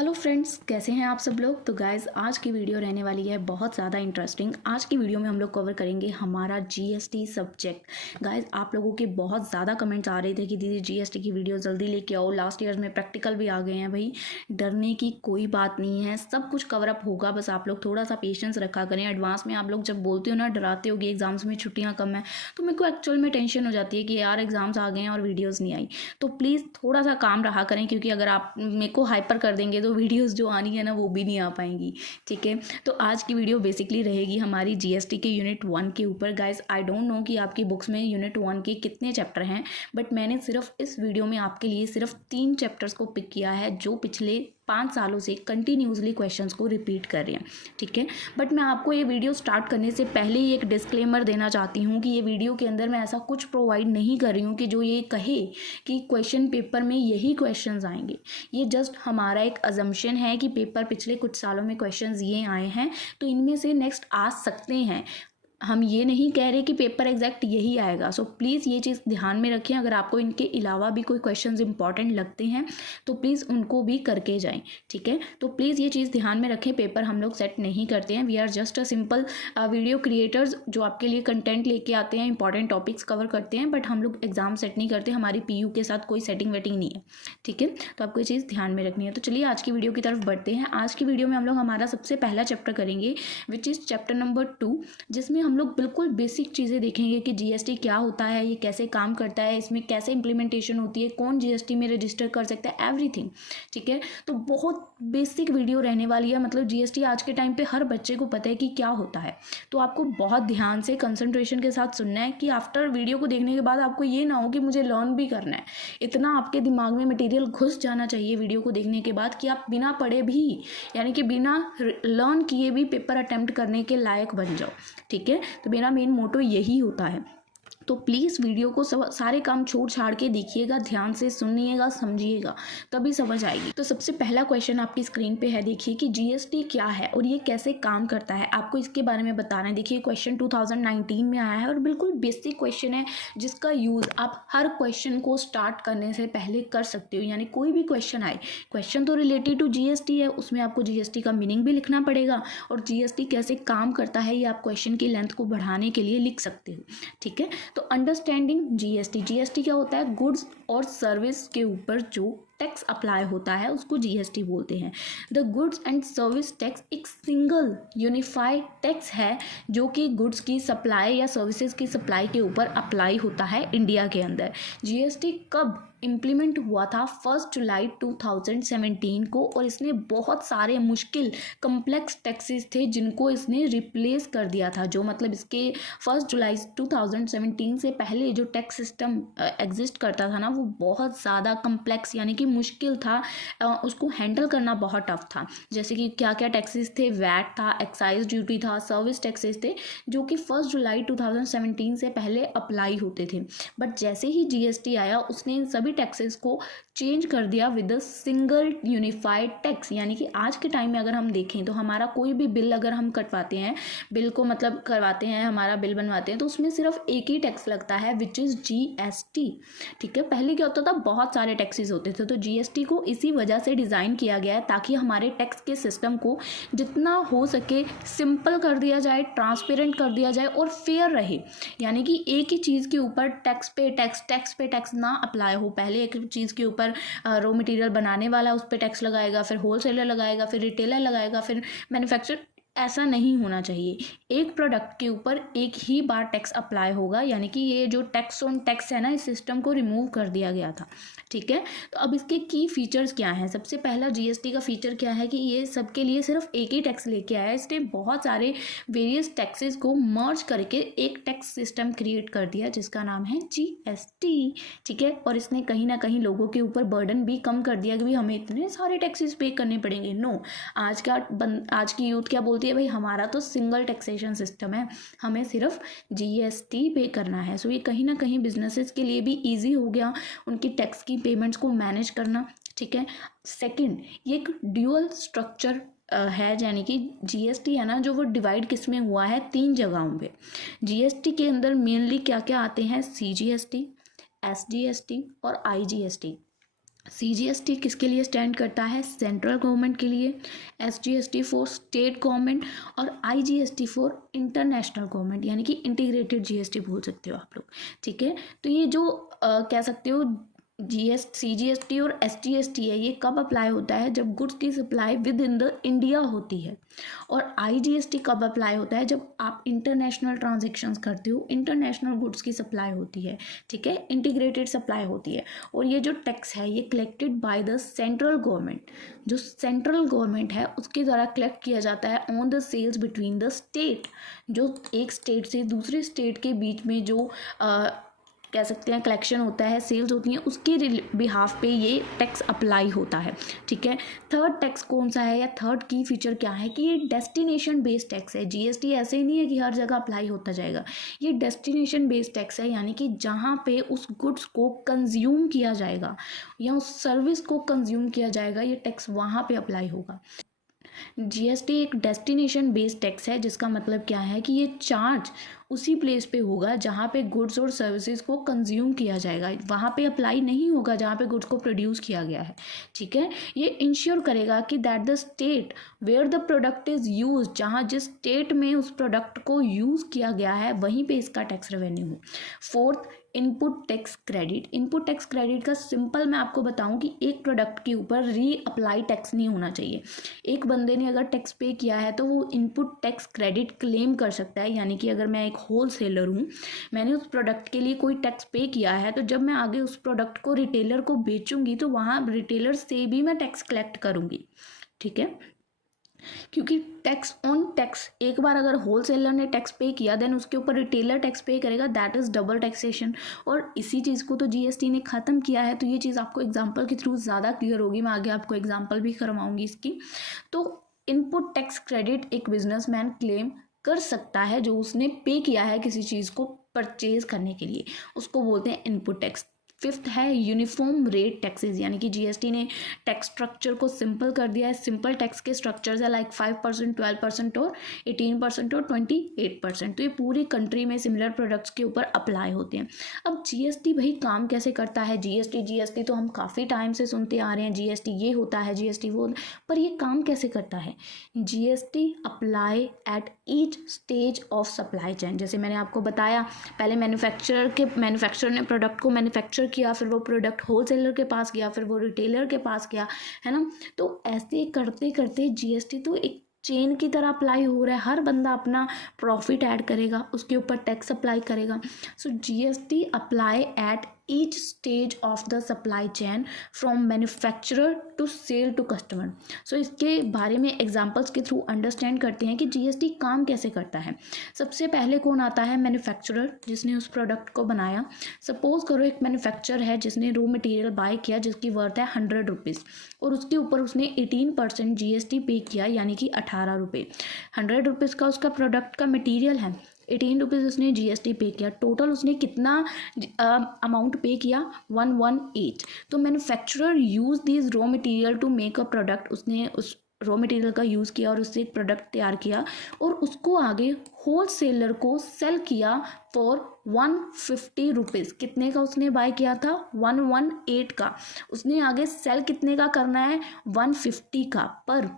Hello friends, कैसे हैं आप सब लोग। तो गाइज़, आज की वीडियो रहने वाली है बहुत ज़्यादा इंटरेस्टिंग। आज की वीडियो में हम लोग कवर करेंगे हमारा जीएसटी सब्जेक्ट। गाइज़, आप लोगों के बहुत ज़्यादा कमेंट्स आ रहे थे कि दीदी जीएसटी की वीडियो जल्दी लेके आओ, लास्ट ईयर में प्रैक्टिकल भी आ गए हैं। भाई, डरने की कोई बात नहीं है, सब कुछ कवर अप होगा। बस आप लोग थोड़ा सा पेशेंस रखा करें। एडवांस में आप लोग जब बोलते हो ना, डराते हो कि एग्जाम्स में छुट्टियाँ कम है, तो मेरे को एक्चुअल में टेंशन हो जाती है कि यार एग्जाम्स आ गए हैं और वीडियोज़ नहीं आई। तो प्लीज़ थोड़ा सा काम रहा करें, क्योंकि अगर आप मेरे को हाइपर कर देंगे तो वीडियोज़ जो आनी है ना वो भी नहीं आ पाएंगी। ठीक है, तो आज की वीडियो बेसिकली रहेगी हमारी जीएसटी के यूनिट 1 के ऊपर। गाइस, आई डोंट नो कि आपकी बुक्स में यूनिट 1 के कितने चैप्टर हैं, बट मैंने सिर्फ इस वीडियो में आपके लिए सिर्फ 3 चैप्टर्स को पिक किया है जो पिछले 5 सालों से कंटिन्यूसली क्वेश्चंस को रिपीट कर रहे हैं। ठीक है, बट मैं आपको ये वीडियो स्टार्ट करने से पहले ही एक डिस्क्लेमर देना चाहती हूँ कि ये वीडियो के अंदर मैं ऐसा कुछ प्रोवाइड नहीं कर रही हूँ कि जो ये कहे कि क्वेश्चन पेपर में यही क्वेश्चंस आएंगे। ये जस्ट हमारा एक अजम्पशन है कि पेपर पिछले कुछ सालों में क्वेश्चंस ये आए हैं, तो इनमें से नेक्स्ट आ सकते हैं। हम ये नहीं कह रहे कि पेपर एग्जैक्ट यही आएगा। सो प्लीज़ ये चीज़ ध्यान में रखें। अगर आपको इनके अलावा भी कोई क्वेश्चंस इंपॉर्टेंट लगते हैं तो प्लीज़ उनको भी करके जाएं। ठीक है, तो प्लीज़ ये चीज़ ध्यान में रखें। पेपर हम लोग सेट नहीं करते हैं, we are just a simple video creators जो आपके लिए कंटेंट लेके आते हैं, इंपॉर्टेंट टॉपिक्स कवर करते हैं, बट हम लोग एग्जाम सेट नहीं करते। हमारी पीयू के साथ कोई सेटिंग वेटिंग नहीं है। ठीक है, तो आपको ये चीज़ ध्यान में रखनी है। तो चलिए आज की वीडियो की तरफ बढ़ते हैं। आज की वीडियो में हम लोग हमारा सबसे पहला चैप्टर करेंगे, विच इज़ चैप्टर नंबर 2, जिसमें हम लोग बिल्कुल बेसिक चीज़ें देखेंगे कि जीएसटी क्या होता है, ये कैसे काम करता है, इसमें कैसे इंप्लीमेंटेशन होती है, कौन जीएसटी में रजिस्टर कर सकता है, एवरीथिंग। ठीक है, तो बहुत बेसिक वीडियो रहने वाली है। मतलब जीएसटी आज के टाइम पे हर बच्चे को पता है कि क्या होता है। तो आपको बहुत ध्यान से कंसंट्रेशन के साथ सुनना है कि आफ्टर वीडियो को देखने के बाद आपको ये ना हो कि मुझे लर्न भी करना है। इतना आपके दिमाग में मटेरियल घुस जाना चाहिए वीडियो को देखने के बाद कि आप बिना पढ़े भी, यानी कि बिना लर्न किए भी पेपर अटेम्प्ट करने के लायक बन जाओ। ठीक है, तो मेरा मेन मोटो यही होता है। तो प्लीज़ वीडियो को सारे काम छोड़ छाड़ के देखिएगा, ध्यान से सुनिएगा, समझिएगा, तभी समझ आएगी। तो सबसे पहला क्वेश्चन आपकी स्क्रीन पे है, देखिए कि जीएसटी क्या है और ये कैसे काम करता है, आपको इसके बारे में बताना है। देखिए क्वेश्चन 2019 में आया है और बिल्कुल बेसिक क्वेश्चन है, जिसका यूज़ आप हर क्वेश्चन को स्टार्ट करने से पहले कर सकते हो। यानी कोई भी क्वेश्चन आए, क्वेश्चन तो रिलेटेड टू जीएसटी है, उसमें आपको जीएसटी का मीनिंग भी लिखना पड़ेगा और जीएसटी कैसे काम करता है ये आप क्वेश्चन की लेंथ को बढ़ाने के लिए लिख सकते हो। ठीक है, तो अंडरस्टैंडिंग जीएसटी। जीएसटी क्या होता है? गुड्स और सर्विस के ऊपर जो टैक्स अप्लाई होता है उसको जीएसटी बोलते हैं। The goods and service tax एक सिंगल यूनिफाइड टैक्स है जो कि गुड्स की सप्लाई या सर्विसेज की सप्लाई के ऊपर अप्लाई होता है इंडिया के अंदर। जीएसटी कब इम्प्लीमेंट हुआ था? 1 जुलाई 2017 को, और इसने बहुत सारे मुश्किल कम्प्लेक्स टैक्सेस थे जिनको इसने रिप्लेस कर दिया था। जो मतलब इसके 1 जुलाई 2017 से पहले जो टैक्स सिस्टम एग्जिस्ट करता था ना, वो बहुत ज़्यादा कम्प्लेक्स यानी कि मुश्किल था। उसको हैंडल करना बहुत टफ था। जैसे कि क्या क्या टैक्सेस थे? वैट था, एक्साइज ड्यूटी था, सर्विस टैक्सेस थे, जो कि 1 जुलाई 2017 से पहले अप्लाई होते थे। बट जैसे ही जीएसटी आया उसने इन सभी टैक्सेस को चेंज कर दिया with a single unified tax. यानी कि आज के टाइम में अगर हम देखें तो हमारा कोई भी बिल अगर हम कटवाते हैं, बिल को मतलब करवाते हैं, हमारा बिल बनवाते हैं, तो उसमें सिर्फ एक ही टैक्स लगता है, विच इज़ जीएसटी। ठीक है, पहले क्या होता था? बहुत सारे टैक्सेस होते थे। तो जीएसटी को इसी वजह से डिज़ाइन किया गया है ताकि हमारे टैक्स के सिस्टम को जितना हो सके सिंपल कर दिया जाए, ट्रांसपेरेंट कर दिया जाए और फेयर रहे। यानी कि एक ही चीज़ के ऊपर टैक्स पे टैक्स ना अप्लाई हो। पहले एक चीज़ के ऊपर रॉ मटेरियल बनाने वाला उस पर टैक्स लगाएगा, फिर होलसेलर लगाएगा, फिर रिटेलर लगाएगा, फिर मैन्युफैक्चर। ऐसा नहीं होना चाहिए। एक प्रोडक्ट के ऊपर एक ही बार टैक्स अप्लाई होगा। यानी कि ये जो टैक्स ऑन टैक्स है ना, इस सिस्टम को रिमूव कर दिया गया था। ठीक है, तो अब इसके की फीचर्स क्या हैं? सबसे पहला जीएसटी का फीचर क्या है कि ये सबके लिए सिर्फ एक ही टैक्स लेके आया है। इसने बहुत सारे वेरियस टैक्सेस को मर्ज करके एक टैक्स सिस्टम क्रिएट कर दिया जिसका नाम है जीएसटी। ठीक है, और इसने कहीं ना कहीं लोगों के ऊपर बर्डन भी कम कर दिया कि भाई हमें इतने सारे टैक्सेस पे करने पड़ेंगे। नो, आज की यूथ क्या बोलती है? भाई हमारा तो सिंगल टैक्सेशन सिस्टम है, हमें सिर्फ जीएसटी पे करना है। सो ये कहीं ना कहीं बिजनेसेस के लिए भी ईजी हो गया उनकी टैक्स की पेमेंट्स को मैनेज करना। ठीक है, सेकंड, ये एक ड्यूअल स्ट्रक्चर है। यानी कि जीएसटी है ना, जो वो डिवाइड किस में हुआ है? 3 जगहों पे। जीएसटी के अंदर मेनली क्या क्या आते हैं? सीजीएसटी, एसजीएसटी और आईजीएसटी। CGST किसके लिए स्टैंड करता है? सेंट्रल गवर्नमेंट के लिए, SGST फॉर स्टेट गवर्नमेंट और IGST फॉर इंटरनेशनल गवर्नमेंट, यानी कि इंटीग्रेटेड GST बोल सकते हो आप लोग। ठीक है, तो ये जो कह सकते हो CGST और SGST है, ये कब अप्लाई होता है? जब गुड्स की supply with in the India होती है। और IGST कब अप्लाई होता है? जब आप इंटरनेशनल ट्रांजेक्शन्स करते हो, इंटरनेशनल गुड्स की सप्लाई होती है। ठीक है, इंटीग्रेटेड सप्लाई होती है। और ये जो टैक्स है ये collected by the central government, जो सेंट्रल गवर्नमेंट है उसके द्वारा कलेक्ट किया जाता है on the sales between the state, जो एक स्टेट से दूसरे स्टेट के बीच में जो कह सकते हैं कलेक्शन होता है, सेल्स होती हैं, उसके बिहाफ पे ये टैक्स अप्लाई होता है। ठीक है, थर्ड टैक्स कौन सा है या थर्ड की फीचर क्या है कि ये डेस्टिनेशन बेस्ड टैक्स है। GST ऐसे ही नहीं है कि हर जगह अप्लाई होता जाएगा, ये डेस्टिनेशन बेस्ड टैक्स है, यानी कि जहाँ पे उस गुड्स को कंज्यूम किया जाएगा या उस सर्विस को कंज्यूम किया जाएगा, ये टैक्स वहाँ पे अप्लाई होगा। GST एक डेस्टिनेशन बेस्ड टैक्स है, जिसका मतलब क्या है कि ये चार्ज उसी प्लेस पे होगा जहाँ पे गुड्स और सर्विसेज को कंज्यूम किया जाएगा, वहाँ पे अप्लाई नहीं होगा जहाँ पे गुड्स को प्रोड्यूस किया गया है। ठीक है, ये इंश्योर करेगा कि that the state where the product is use, जहाँ जिस स्टेट में उस प्रोडक्ट को यूज़ किया गया है वहीं पे इसका टैक्स रेवेन्यू हो। Fourth, input tax credit. Input tax credit का सिंपल मैं आपको बताऊं कि एक प्रोडक्ट के ऊपर री अप्लाई टैक्स नहीं होना चाहिए। एक बंदे ने अगर टैक्स पे किया है तो वो इनपुट टैक्स क्रेडिट क्लेम कर सकता है, यानी कि अगर मैं एक होल सेलर हूँ, मैंने उस प्रोडक्ट के लिए कोई टैक्स पे किया है, तो जब मैं आगे उस प्रोडक्ट को रिटेलर को बेचूंगी तो वहाँ रिटेलर से भी मैं टैक्स कलेक्ट करूँगी। ठीक है, क्योंकि टैक्स ऑन टैक्स, एक बार अगर होलसेलर ने टैक्स पे किया देन उसके ऊपर रिटेलर टैक्स पे करेगा, दैट इज़ डबल टैक्सेशन। और इसी चीज़ को तो GST ने ख़त्म किया है, तो ये चीज़ आपको एग्जांपल के थ्रू ज़्यादा क्लियर होगी, मैं आगे आपको एग्जांपल भी करवाऊंगी इसकी। तो इनपुट टैक्स क्रेडिट एक बिजनेसमैन क्लेम कर सकता है जो उसने पे किया है किसी चीज़ को परचेज करने के लिए, उसको बोलते हैं इनपुट टैक्स। फिफ्थ है यूनिफॉर्म रेट टैक्सेस, यानी कि GST ने टैक्स स्ट्रक्चर को सिंपल कर दिया है। सिंपल टैक्स के स्ट्रक्चर्स है लाइक 5%, 12% और 18% और 28%, तो ये पूरी कंट्री में सिमिलर प्रोडक्ट्स के ऊपर अप्लाई होते हैं। अब GST भाई काम कैसे करता है? GST तो हम काफ़ी टाइम से सुनते आ रहे हैं, GST ये होता है, GST वो, पर ये काम कैसे करता है? GST apply at each stage of supply chain. जैसे मैंने आपको बताया, पहले मैन्युफैक्चरर ने प्रोडक्ट को मैन्युफैक्चर किया, फिर वो प्रोडक्ट होलसेलर के पास गया, फिर वो रिटेलर के पास गया, है ना। तो ऐसे करते करते GST तो एक चेन की तरह अप्लाई हो रहा है, हर बंदा अपना प्रॉफिट ऐड करेगा, उसके ऊपर टैक्स अप्लाई करेगा। So GST apply at each stage of the supply chain from manufacturer to sale to customer. So इसके बारे में एग्जांपल्स के थ्रू अंडरस्टैंड करते हैं कि GST काम कैसे करता है। सबसे पहले कौन आता है? मैन्युफैक्चरर, जिसने उस प्रोडक्ट को बनाया। सपोज करो एक मैन्युफैक्चरर है जिसने रॉ मटेरियल बाय किया जिसकी वर्थ है 100 रुपीज़, और उसके ऊपर उसने 18% GST पे किया, यानी कि 18 रुपये। 100 रुपीज़ का उसका प्रोडक्ट का मटीरियल है, 18 रुपीज़ उसने GST पे किया, टोटल उसने कितना अमाउंट पे किया? 118। तो manufacturer use this raw material to make a product, उसने उस रॉ मटेरियल का यूज़ किया और उससे एक प्रोडक्ट तैयार किया और उसको आगे होल सेलर को सेल किया फॉर 150 रुपीज़। कितने का उसने बाय किया था? 118 का। उसने आगे सेल कितने का करना है? 150 का। पर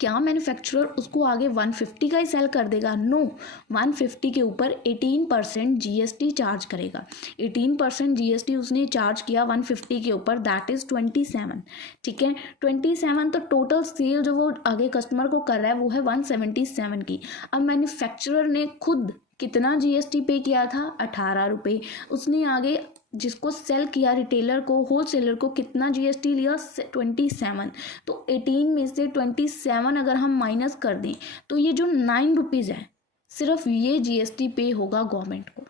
क्या मैन्युफैक्चरर उसको आगे 150 का ही सेल कर देगा? नो, 150 के ऊपर 18% GST चार्ज करेगा। 18% GST उसने चार्ज किया 150 के ऊपर, दैट इज़ 27। ठीक है, 27, तो टोटल सेल जो वो आगे कस्टमर को कर रहा है वो है 177 की। अब मैन्युफैक्चरर ने खुद कितना GST पे किया था? 18 रुपये। उसने आगे जिसको सेल किया रिटेलर को, होलसेलर को, कितना GST लिया? 27। तो 18 में से 27 अगर हम माइनस कर दें तो ये जो 9 रुपीज़ है, सिर्फ ये GST पे होगा गवर्नमेंट को।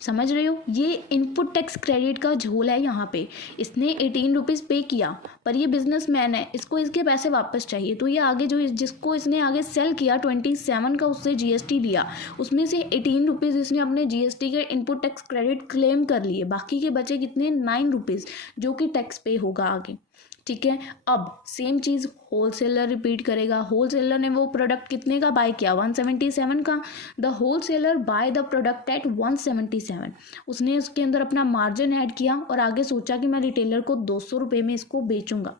समझ रहे हो? ये इनपुट टैक्स क्रेडिट का झोल है यहाँ पे। इसने 18 रुपीज़ पे किया, पर ये बिजनेसमैन है, इसको इसके पैसे वापस चाहिए, तो ये आगे जो जिसको इसने आगे सेल किया 27 का, उससे GST लिया, उसमें से 18 रुपीज़ इसने अपने GST के इनपुट टैक्स क्रेडिट क्लेम कर लिए, बाकी के बचे कितने? 9 रुपीज़, जो कि टैक्स पे होगा आगे। ठीक है। अब सेम चीज़ होलसेलर रिपीट करेगा। होलसेलर ने वो प्रोडक्ट कितने का बाय किया, 177 का। The wholesaler by the product at 177। उसने उसके अंदर अपना मार्जिन ऐड किया और आगे सोचा कि मैं रिटेलर को 200 रुपये में इसको बेचूंगा।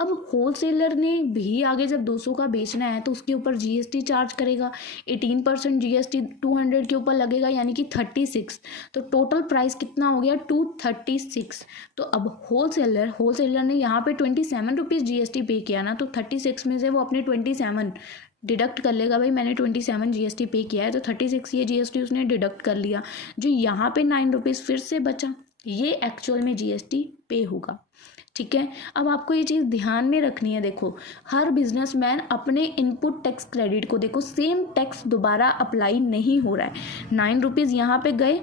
अब होलसेलर ने भी आगे जब 200 का बेचना है तो उसके ऊपर जीएसटी चार्ज करेगा। 18% जीएसटी 200 के ऊपर लगेगा, यानी कि 36। तो टोटल प्राइस कितना हो गया, 236। तो अब होलसेलर ने यहाँ पे 27 रुपीज़ जीएसटी पे किया ना, तो 36 में से वो अपने 27 डिडक्ट कर लेगा। भाई मैंने 27 जीएसटी पे किया है, तो 36 ये जीएसटी उसने डिडक्ट कर लिया। जो यहाँ पे 9 रुपीज़ फिर से बचा, ये एक्चुअल में जीएसटी पे होगा। ठीक है। अब आपको ये चीज़ ध्यान में रखनी है। देखो, हर बिजनेसमैन अपने इनपुट टैक्स क्रेडिट को, देखो सेम टैक्स दोबारा अप्लाई नहीं हो रहा है। 9 रुपीज़ यहाँ पे गए,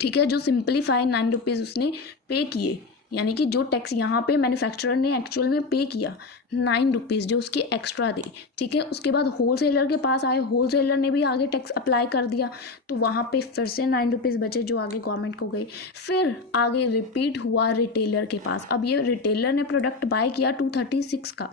ठीक है, जो सिंपलीफाई 9 रुपीज़ उसने पे किए, यानी कि जो टैक्स यहाँ पे मैन्युफैक्चरर ने एक्चुअल में पे किया 9 रुपीज़ जो उसके एक्स्ट्रा थे, ठीक है। उसके बाद होलसेलर के पास आए, होलसेलर ने भी आगे टैक्स अप्लाई कर दिया, तो वहाँ पे फिर से 9 रुपीज़ बचे जो आगे गवर्नमेंट को गई। फिर आगे रिपीट हुआ रिटेलर के पास। अब ये रिटेलर ने प्रोडक्ट बाय किया 236 का,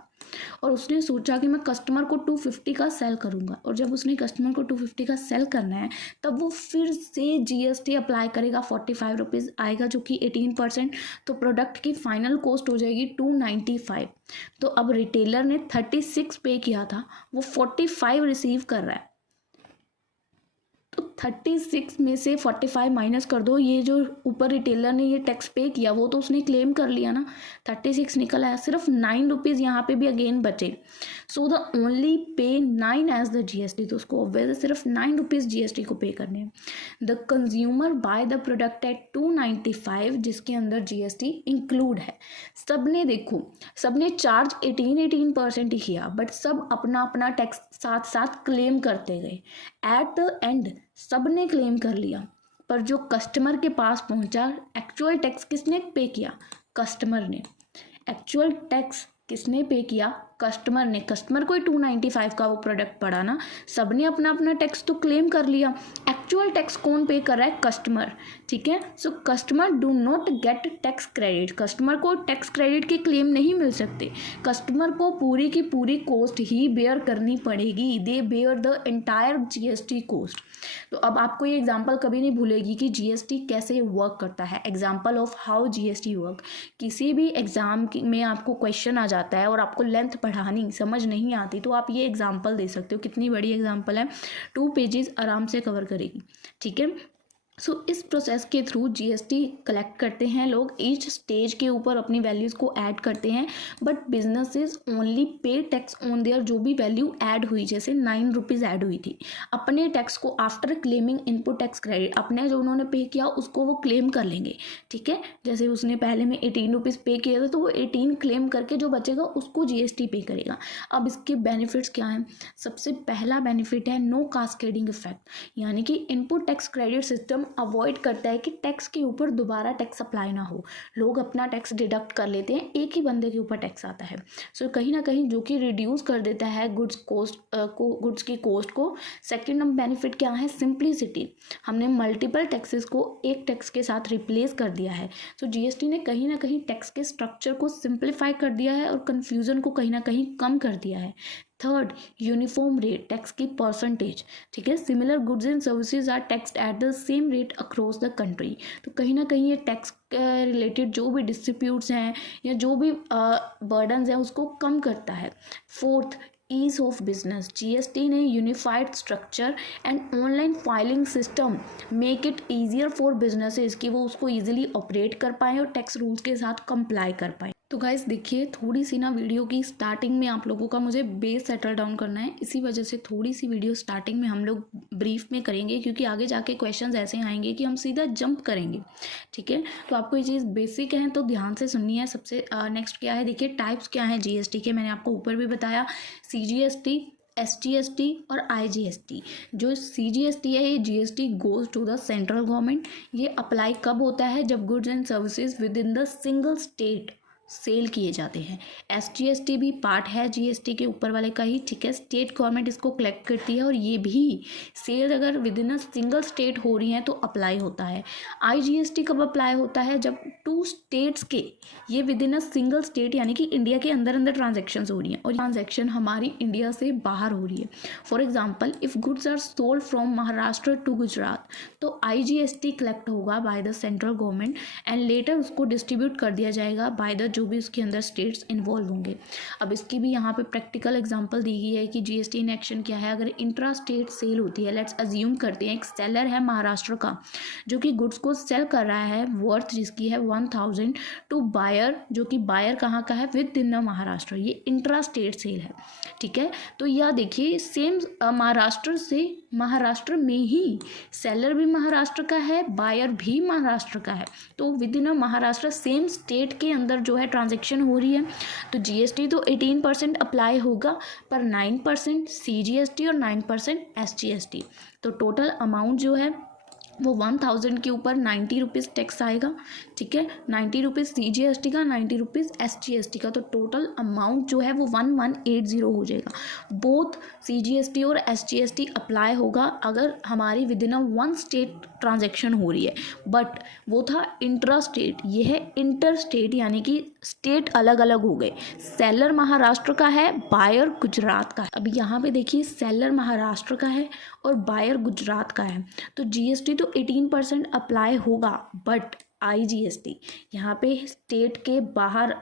और उसने सोचा कि मैं कस्टमर को 250 का सेल करूंगा। और जब उसने कस्टमर को 250 का सेल करना है, तब वो फिर से जीएसटी अप्लाई करेगा, 45 रुपीज़ आएगा, जो कि 18%। तो प्रोडक्ट की फाइनल कॉस्ट हो जाएगी 295। तो अब रिटेलर ने 36 पे किया था, वो 45 रिसीव कर रहा है। तो 36 में से 45 माइनस कर दो, ये जो ऊपर रिटेलर ने ये टैक्स पे किया वो तो उसने क्लेम कर लिया ना, 36 निकल आया। सिर्फ 9 रुपीज़ यहाँ पे भी अगेन बचे। So the only pay 9 as the GST, तो उसको ऑब्वियसली सिर्फ 9 रुपीज़ जीएसटी को पे करने हैं। The consumer by the product at 295, जिसके अंदर जीएसटी इंक्लूड है। सबने देखो, सबने चार्ज 18% ही किया, बट सब अपना अपना टैक्स साथ साथ क्लेम करते गए। एट द एंड सबने क्लेम कर लिया, पर जो कस्टमर के पास पहुंचा, एक्चुअल टैक्स किसने पे किया, कस्टमर ने। एक्चुअल टैक्स किसने पे किया, कस्टमर ने। कस्टमर को ही 295 का वो प्रोडक्ट पड़ा ना, सबने अपना अपना टैक्स तो क्लेम कर लिया। एक्चुअल टैक्स कौन पे कर रहा है, कस्टमर। ठीक है। So customer do not get tax credit, customer को टैक्स क्रेडिट के क्लेम नहीं मिल सकते। कस्टमर को पूरी की पूरी कॉस्ट ही बेयर करनी पड़ेगी। They bear the entire GST cost. तो अब आपको ये एग्जांपल कभी नहीं भूलेगी कि जीएसटी कैसे वर्क करता है। Example of how GST work. किसी भी एग्जाम में आपको क्वेश्चन आ जाता है और आपको लेंथ पढ़ानी समझ नहीं आती, तो आप ये एग्जांपल दे सकते हो। कितनी बड़ी एग्जांपल है, 2 पेजेस आराम से कवर करेगी। ठीक है। सो इस प्रोसेस के थ्रू जीएसटी कलेक्ट करते हैं लोग, ईच स्टेज के ऊपर अपनी वैल्यूज़ को ऐड करते हैं। But businesses only pay tax on their जो भी वैल्यू ऐड हुई, जैसे 9 रुपीज़ ऐड हुई थी, अपने टैक्स को after claiming input tax credit, अपने जो उन्होंने पे किया उसको वो क्लेम कर लेंगे। ठीक है। जैसे उसने पहले में 18 रुपीज़ पे किया था, तो वो 18 क्लेम करके जो बचेगा उसको जीएसटी पे करेगा। अब इसके बेनिफिट्स क्या हैं। सबसे पहला बेनिफिट है नो कास्केडिंग इफेक्ट, यानी कि input tax credit system avoid करता है कि टैक्स के ऊपर दोबारा टैक्स अप्लाई ना हो। लोग अपना टैक्स डिडक्ट कर लेते हैं, एक ही बंदे के ऊपर टैक्स आता है। सो कहीं ना कहीं जो कि रिड्यूस कर देता है गुड्स की कॉस्ट को। सेकेंड बेनिफिट क्या है, सिंप्लिसिटी। हमने मल्टीपल टैक्सेस को एक टैक्स के साथ रिप्लेस कर दिया है। सो जीएसटी ने कहीं ना कहीं टैक्स के स्ट्रक्चर को सिंप्लीफाई कर दिया है और कन्फ्यूजन को कहीं ना कहीं कम कर दिया है। थर्ड, यूनिफॉर्म रेट, टैक्स की परसेंटेज। ठीक है। Similar goods and services are taxed at the same rate across the country. तो कहीं ना कहीं ये टैक्स रिलेटेड जो भी डिस्प्यूट्स हैं या जो भी बर्डन्स हैं उसको कम करता है। Fourth, ease of business. GST ने unified structure and online filing system make it easier for businesses कि वो उसको ईजिली ऑपरेट कर पाएँ और टैक्स रूल्स के साथ कंप्लाई कर पाएँ। तो गाइस देखिए, थोड़ी सी ना वीडियो की स्टार्टिंग में आप लोगों का मुझे बेस सेटल डाउन करना है, इसी वजह से थोड़ी सी वीडियो स्टार्टिंग में हम लोग ब्रीफ में करेंगे, क्योंकि आगे जाके क्वेश्चंस ऐसे आएंगे कि हम सीधा जंप करेंगे। ठीक है। तो आपको ये चीज़ बेसिक है तो ध्यान से सुननी है। सबसे नेक्स्ट क्या है, देखिए टाइप्स क्या हैं जीएसटी के, मैंने आपको ऊपर भी बताया, सीजीएसटी, एसजीएसटी और आईजीएसटी। जो सीजीएसटी है ये GST goes to the central government. ये अप्लाई कब होता है, जब goods and services within the single state sale किए जाते हैं। SGST भी पार्ट है GST के ऊपर वाले का ही, ठीक है। स्टेट गवर्नमेंट इसको कलेक्ट करती है और ये भी सेल अगर with in a single state हो रही हैं तो अप्लाई होता है। IGST कब अप्लाई होता है? जब 2 स्टेट्स के ये with in a single state यानी कि इंडिया के अंदर अंदर ट्रांजेक्शन हो रही हैं और ट्रांजेक्शन हमारी इंडिया से बाहर हो रही है। For example if goods are sold from Maharashtra to Gujarat तो IGST कलेक्ट होगा by the central government and later उसको डिस्ट्रीब्यूट कर दिया जाएगा बाय द जो भी उसके अंदर स्टेट्स इन्वॉल्व होंगे। अब इसकी भी यहाँ पे प्रैक्टिकल एग्जांपल दी गई है कि GST इन एक्शन क्या है। अगर इंट्रा स्टेट सेल होती है, लेट्स अज्यूम करते हैं एक सेलर है महाराष्ट्र का जो कि गुड्स को सेल कर रहा है वर्थ जिसकी है 1000 टू बायर, जो कि बायर कहाँ का है? With in Maharashtra. ये इंट्रा स्टेट सेल है, ठीक है। तो यह देखिए सेम महाराष्ट्र से महाराष्ट्र में ही सेलर भी महाराष्ट्र का है, बायर भी महाराष्ट्र का है, तो with in Maharashtra same state के अंदर जो है ट्रांजैक्शन हो रही है। तो GST तो 18% अप्लाई होगा, पर 9% CGST और 9% SGST। तो टोटल अमाउंट जो है वो 1000 के ऊपर 90 रुपीज़ टैक्स आएगा, ठीक है। 90 रुपीज़ CGST का, 90 रुपीज़ SGST का, तो टोटल अमाउंट जो है वो 1180 हो जाएगा। बोथ CGST और SGST अप्लाई होगा अगर हमारी with in a 1 state transaction हो रही है, बट वो था इंट्रा स्टेट, ये है इंटर स्टेट यानी कि स्टेट अलग अलग हो गए। सेलर महाराष्ट्र का है, बायर गुजरात का है। अभी यहाँ पे देखिए सेलर महाराष्ट्र का है और बायर गुजरात का है, तो GST तो 18% अप्लाई होगा, बट IGST यहाँ पे स्टेट के बाहर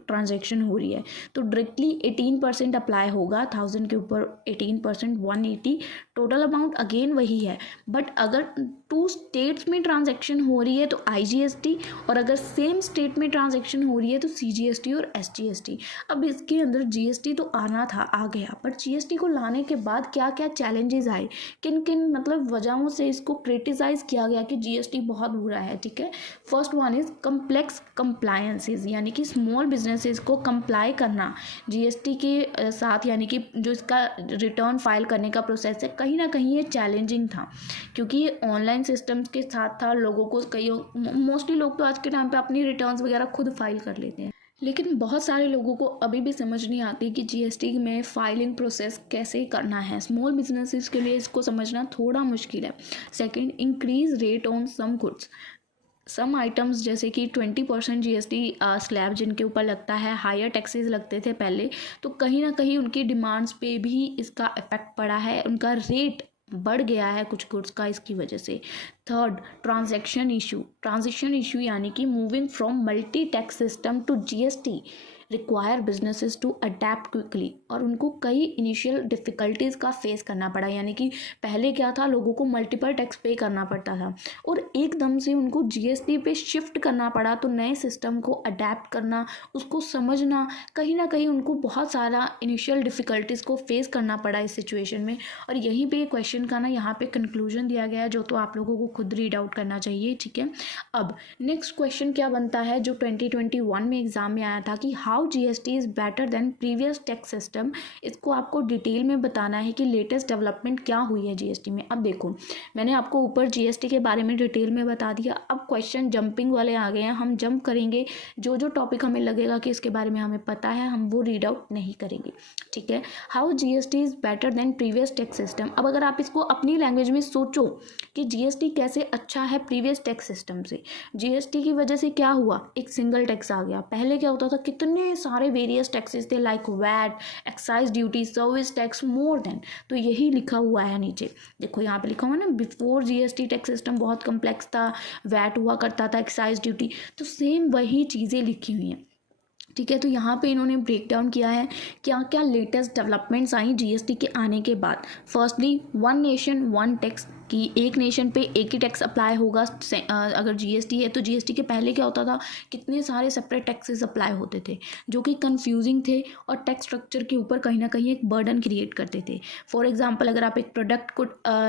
ट्रांजैक्शन हो रही है तो डायरेक्टली 18% अप्लाई होगा। 1000 के ऊपर 18% 180, टोटल अमाउंट अगेन वही है। बट अगर 2 स्टेट्स में ट्रांजैक्शन हो रही है तो IGST, और अगर सेम स्टेट में ट्रांजैक्शन हो रही है तो CGST और SGST। अब इसके अंदर GST तो आना था, आ गया, पर GST को लाने के बाद क्या क्या चैलेंजेस आए, किन किन मतलब वजहों से इसको क्रिटिसाइज किया गया कि GST बहुत बुरा है, ठीक है। First one is complex compliances, यानी कि स्मॉल बिजनेसेस को कंप्लाई करना GST के साथ, यानी कि जो इसका रिटर्न फाइल करने का प्रोसेस है कहीं ना कहीं ये चैलेंजिंग था, क्योंकि ये ऑनलाइन सिस्टम्स के साथ था। लोगों को कई मोस्टली लोग तो आज के टाइम पे अपनी रिटर्न्स वगैरह खुद फाइल कर लेते हैं, लेकिन बहुत सारे लोगों को अभी भी समझ नहीं आती कि GST में फाइलिंग प्रोसेस कैसे करना है। स्मॉल बिजनेसेस के लिए इसको समझना थोड़ा मुश्किल है। Second, increase rate on some goods, some items जैसे कि 20% GST स्लैब जिनके ऊपर लगता है, हायर टैक्सेस लगते थे पहले, तो कहीं ना कहीं उनकी डिमांड्स पे भी इसका इफेक्ट पड़ा है, उनका रेट बढ़ गया है कुछ गुड्स का इसकी वजह से। थर्ड, ट्रांजिशन इशू यानी कि moving from multi tax system to GST require businesses to adapt quickly, और उनको कई इनिशियल डिफ़िकल्टीज़ का फेस करना पड़ा। यानी कि पहले क्या था, लोगों को मल्टीपल टैक्स पे करना पड़ता था और एकदम से उनको GST पे शिफ्ट करना पड़ा, तो नए सिस्टम को अडेप्ट करना, उसको समझना, कहीं ना कहीं उनको बहुत सारा इनिशियल डिफ़िकल्टीज़ को फेस करना पड़ा इस सिचुएशन में। और यहीं पे क्वेश्चन का ना यहाँ पे कंक्लूजन दिया गया है, जो तो आप लोगों को खुद रीड आउट करना चाहिए, ठीक है। अब नेक्स्ट क्वेश्चन क्या बनता है जो 2021 में एग्जाम में आया था कि how GST is better than previous tax system. इसको आपको डिटेल में बताना है कि लेटेस्ट डेवलपमेंट क्या हुई है GST में। अब देखो, मैंने आपको ऊपर GST के बारे में डिटेल में बता दिया, अब क्वेश्चन जंपिंग वाले आ गए हैं, हम जंप करेंगे, जो जो टॉपिक हमें लगेगा कि इसके बारे में हमें पता है हम वो रीड आउट नहीं करेंगे, ठीक है। How GST is better than previous tax system. अब अगर आप इसको अपनी लैंग्वेज में सोचो कि GST कैसे अच्छा है प्रीवियस टैक्स सिस्टम से। GST की वजह से क्या हुआ, एक सिंगल टैक्स आ गया। पहले क्या होता था, कितने सारे वेरियस टैक्सेस थे, like VAT, excise duty, service tax, more than. तो यही लिखा हुआ है नीचे, देखो यहाँ पे लिखा हुआ है ना, बिफोर GST टैक्स सिस्टम बहुत कम्प्लेक्स था, वैट हुआ करता था, एक्साइज ड्यूटी, तो सेम वही चीज़ें लिखी हुई हैं, ठीक है। तो यहाँ पे इन्होंने ब्रेक डाउन किया है क्या क्या लेटेस्ट डेवलपमेंट्स आई GST के आने के बाद। फर्स्टली, 1 नेशन 1 टैक्स, कि एक नेशन पे एक ही टैक्स अप्लाई होगा। अगर GST है तो GST के पहले क्या होता था, कितने सारे सेपरेट टैक्सेस अप्लाई होते थे जो कि कंफ्यूजिंग थे और टैक्स स्ट्रक्चर के ऊपर कहीं ना कहीं एक बर्डन क्रिएट करते थे। फॉर एग्जांपल, अगर आप एक प्रोडक्ट को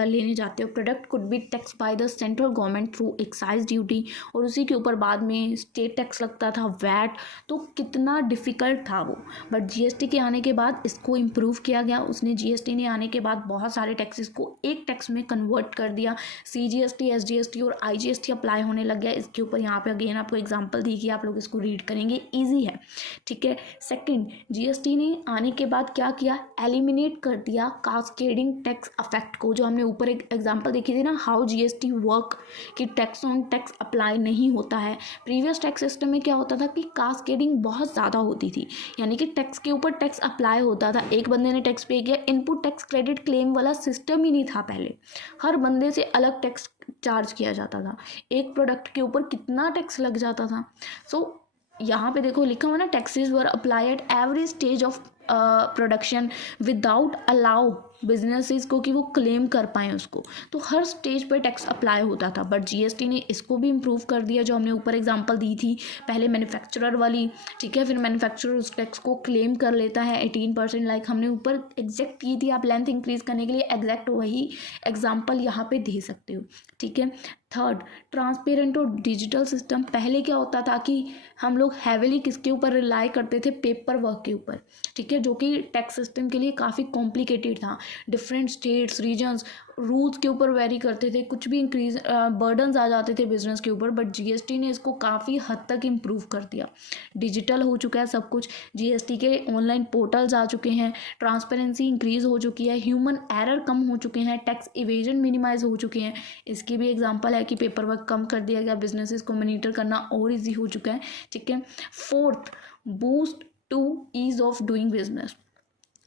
लेने जाते हो, product could be tax bye the central government through excise duty, और उसी के ऊपर बाद में स्टेट टैक्स लगता था, वैट, तो कितना डिफ़िकल्ट था वो। बट GST के आने के बाद इसको इम्प्रूव किया गया, उसने GST ने आने के बाद बहुत सारे टैक्सेस को एक टैक्स में कन्वर्ट कट कर दिया, CGST, SGST और IGST अप्लाई होने लग गया इसके ऊपर। यहाँ पे अगेन आपको एग्जांपल दी कि आप लोग इसको रीड करेंगे, इजी है, ठीक है। सेकंड, GST ने आने के बाद क्या किया, एलिमिनेट कर दिया कास्केडिंग टैक्स अफेक्ट को, जो हमने ऊपर एक एग्जांपल देखी थी ना, हाउ GST वर्क, कि टैक्स ऑन टैक्स अप्लाई नहीं होता है। प्रीवियस टैक्स सिस्टम में क्या होता था कि कास्केडिंग बहुत ज़्यादा होती थी, यानी कि टैक्स के ऊपर टैक्स अप्लाई होता था, एक बंदे ने टैक्स पे किया, इनपुट टैक्स क्रेडिट क्लेम वाला सिस्टम ही नहीं था पहले, हर बंदे से अलग टैक्स चार्ज किया जाता था, एक प्रोडक्ट के ऊपर कितना टैक्स लग जाता था। यहाँ पे देखो लिखा हुआ ना, taxes were apply at every stage of production without allow businesses को कि वो क्लेम कर पाएँ उसको, तो हर स्टेज पे टैक्स अप्लाई होता था। बट GST ने इसको भी इम्प्रूव कर दिया, जो हमने ऊपर एग्जांपल दी थी पहले मैन्युफैक्चरर वाली, ठीक है, फिर मैन्युफैक्चरर उस टैक्स को क्लेम कर लेता है 18%, लाइक हमने ऊपर एग्जैक्ट की थी, आप लेंथ इंक्रीज करने के लिए एग्जैक्ट वही एग्जाम्पल यहाँ पे दे सकते हो, ठीक है। थर्ड, ट्रांसपेरेंट और डिजिटल सिस्टम। पहले क्या होता था कि हम लोग हैविली किसके ऊपर रिलाई करते थे, पेपर वर्क के ऊपर, ठीक है, जो कि टैक्स सिस्टम के लिए काफ़ी कॉम्प्लिकेटेड था, डिफरेंट स्टेट्स, रीजन्स, रूल्स के ऊपर वेरी करते थे, कुछ भी इंक्रीज बर्डन्स आ जाते थे बिजनेस के ऊपर। बट GST ने इसको काफ़ी हद तक इम्प्रूव कर दिया, डिजिटल हो चुका है सब कुछ, GST के ऑनलाइन पोर्टल्स आ चुके हैं, ट्रांसपेरेंसी इंक्रीज हो चुकी है, ह्यूमन एरर कम हो चुके हैं, टैक्स इवेजन मिनिमाइज हो चुके हैं। इसकी भी एग्जांपल है कि पेपर वर्क कम कर दिया गया, बिजनेसेस को मॉनिटर करना और ईजी हो चुका है, ठीक है। Fourth, boost to ease of doing business,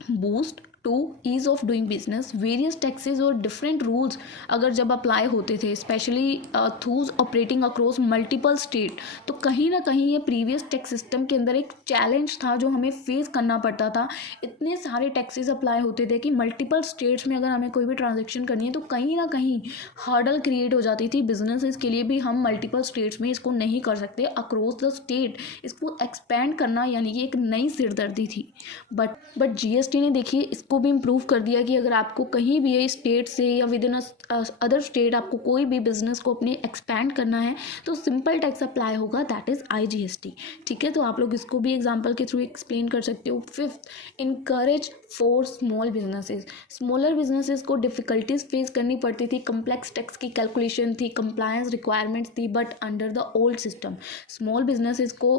boost to ease of doing business. Various taxes और डिफरेंट रूल्स अगर जब अप्लाई होते थे, specially those operating across multiple state, तो कहीं ना कहीं ये प्रीवियस टैक्स सिस्टम के अंदर एक चैलेंज था जो हमें फेस करना पड़ता था। इतने सारे टैक्सेस अप्लाई होते थे कि मल्टीपल स्टेट्स में अगर हमें कोई भी ट्रांजेक्शन करनी है तो कहीं ना कहीं हर्डल क्रिएट हो जाती थी बिजनेसेस के लिए भी। हम मल्टीपल स्टेट्स में इसको नहीं कर सकते, अक्रॉस द स्टेट इसको एक्सपेंड करना यानी कि एक नई सिरदर्दी थी। बट GST ने देखिए इसको भी इम्प्रूव कर दिया कि अगर आपको कहीं भी स्टेट से या विद इन अदर स्टेट आपको कोई भी बिजनेस को अपने एक्सपैंड करना है तो सिंपल टैक्स अप्लाई होगा, दैट इज़ IGST, ठीक है। तो आप लोग इसको भी एग्जांपल के थ्रू एक्सप्लेन कर सकते हो। Fifth, encourage for small businesses. Smaller businesses को डिफिकल्टीज फेस करनी पड़ती थी, कम्प्लेक्स टैक्स की कैलकुलेशन थी, कंप्लायंस रिक्वायरमेंट्स थी, but under the old system small businesses को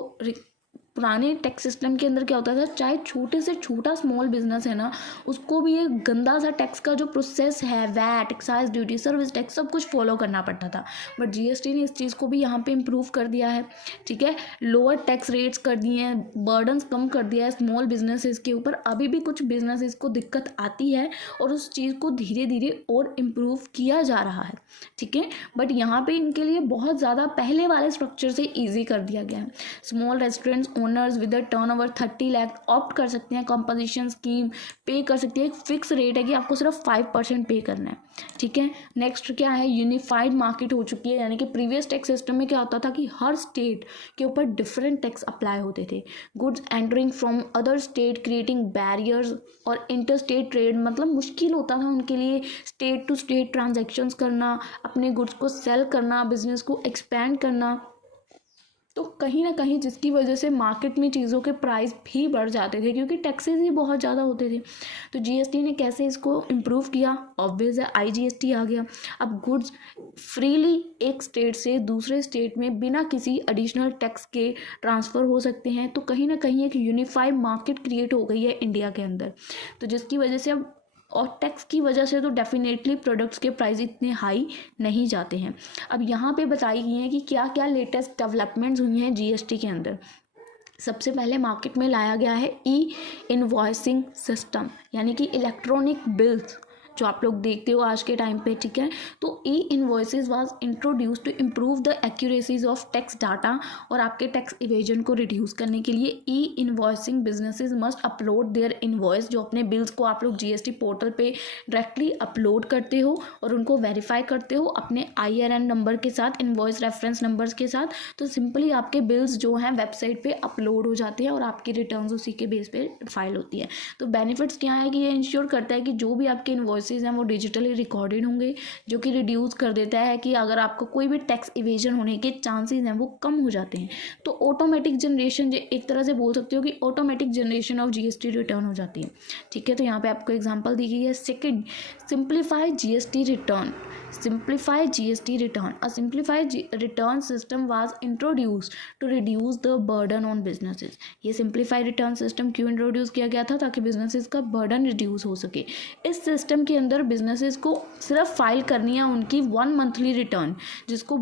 पुराने टैक्स सिस्टम के अंदर क्या होता था, चाहे छोटे से छोटा स्मॉल बिजनेस है ना, उसको भी एक गंदा सा टैक्स का जो प्रोसेस है, VAT, excise duty, service tax, सब कुछ फॉलो करना पड़ता था। बट GST ने इस चीज़ को भी यहाँ पे इम्प्रूव कर दिया है, ठीक है। लोअर टैक्स रेट्स कर दिए हैं, बर्डन्स कम कर दिया है स्मॉल बिजनेसेस के ऊपर। अभी भी कुछ बिजनेसेस को दिक्कत आती है और उस चीज़ को धीरे धीरे और इम्प्रूव किया जा रहा है, ठीक है। बट यहाँ पे इनके लिए बहुत ज़्यादा पहले वाले स्ट्रक्चर से ईजी कर दिया गया है। Small restaurants owners with a turnover 30 lakh opt कर सकते हैं कंपोजिशन स्कीम, पे कर सकते हैं, एक फिक्स रेट है कि आपको सिर्फ 5% पे करना है, ठीक है। नेक्स्ट क्या है, यूनिफाइड मार्केट हो चुकी है, यानी कि प्रीवियस टैक्स सिस्टम में क्या होता था कि हर स्टेट के ऊपर डिफरेंट टैक्स अप्लाई होते थे। Goods entering from other state creating barriers, और इंटर स्टेट ट्रेड मतलब मुश्किल होता था उनके लिए स्टेट टू स्टेट ट्रांजेक्शन्स करना, अपने गुड्स को सेल करना, बिजनेस को एक्सपैंड करना। तो कहीं ना कहीं जिसकी वजह से मार्केट में चीज़ों के प्राइस भी बढ़ जाते थे क्योंकि टैक्सेस ही बहुत ज़्यादा होते थे। तो GST ने कैसे इसको इम्प्रूव किया, ऑब्वियस है IGST आ गया। अब गुड्स फ्रीली एक स्टेट से दूसरे स्टेट में बिना किसी एडिशनल टैक्स के ट्रांसफ़र हो सकते हैं। तो कहीं ना कहीं एक यूनिफाइड मार्केट क्रिएट हो गई है इंडिया के अंदर, तो जिसकी वजह से अब, और टैक्स की वजह से तो डेफिनेटली प्रोडक्ट्स के प्राइस इतने हाई नहीं जाते हैं। अब यहाँ पे बताई गई हैं कि क्या क्या लेटेस्ट डेवलपमेंट्स हुई हैं GST के अंदर। सबसे पहले मार्केट में लाया गया है इनवॉइसिंग सिस्टम, यानी कि इलेक्ट्रॉनिक बिल्स जो आप लोग देखते हो आज के टाइम पे, ठीक है। तो invoices was introduce to improve the accuracies of tax data, और आपके टैक्स इवेजन को रिड्यूस करने के लिए invoicing businesses must upload their invoice, जो अपने बिल्स को आप लोग GST पोर्टल पे डायरेक्टली अपलोड करते हो और उनको वेरीफाई करते हो अपने IRN नंबर के साथ, इनवॉइस रेफरेंस नंबर्स के साथ। तो सिंपली आपके बिल्स जो हैं वेबसाइट पे अपलोड हो जाते हैं और आपकी रिटर्न्स उसी के बेस पे फाइल होती है। तो बेनिफिट्स क्या है कि ये इंश्योर करता है कि जो भी आपके इनवॉइस इनवॉइसेज हैं वो डिजिटली रिकॉर्डेड होंगे, जो कि रिड्यूस कर देता है कि अगर आपको कोई भी टैक्स इवेजन होने के चांसेस हैं वो कम हो जाते हैं। तो ऑटोमेटिक जनरेशन, एक तरह से बोल सकते हो कि automatic generation of GST return हो जाती है। ठीक है, तो यहाँ पे आपको एग्जांपल दी गई है। Second, simplify GST return. Simplify GST return, a simplified return system was introduced to reduce the burden on businesses. ये सिंप्लीफाइड रिटर्न सिस्टम क्यों इंट्रोड्यूस किया गया था? ताकि बिजनेसेस का बर्डन रिड्यूस हो सके। इस सिस्टम के अंदर बिजनेसेस को सिर्फ फाइल करनी है उनकी 1 मंथली रिटर्न, जिसको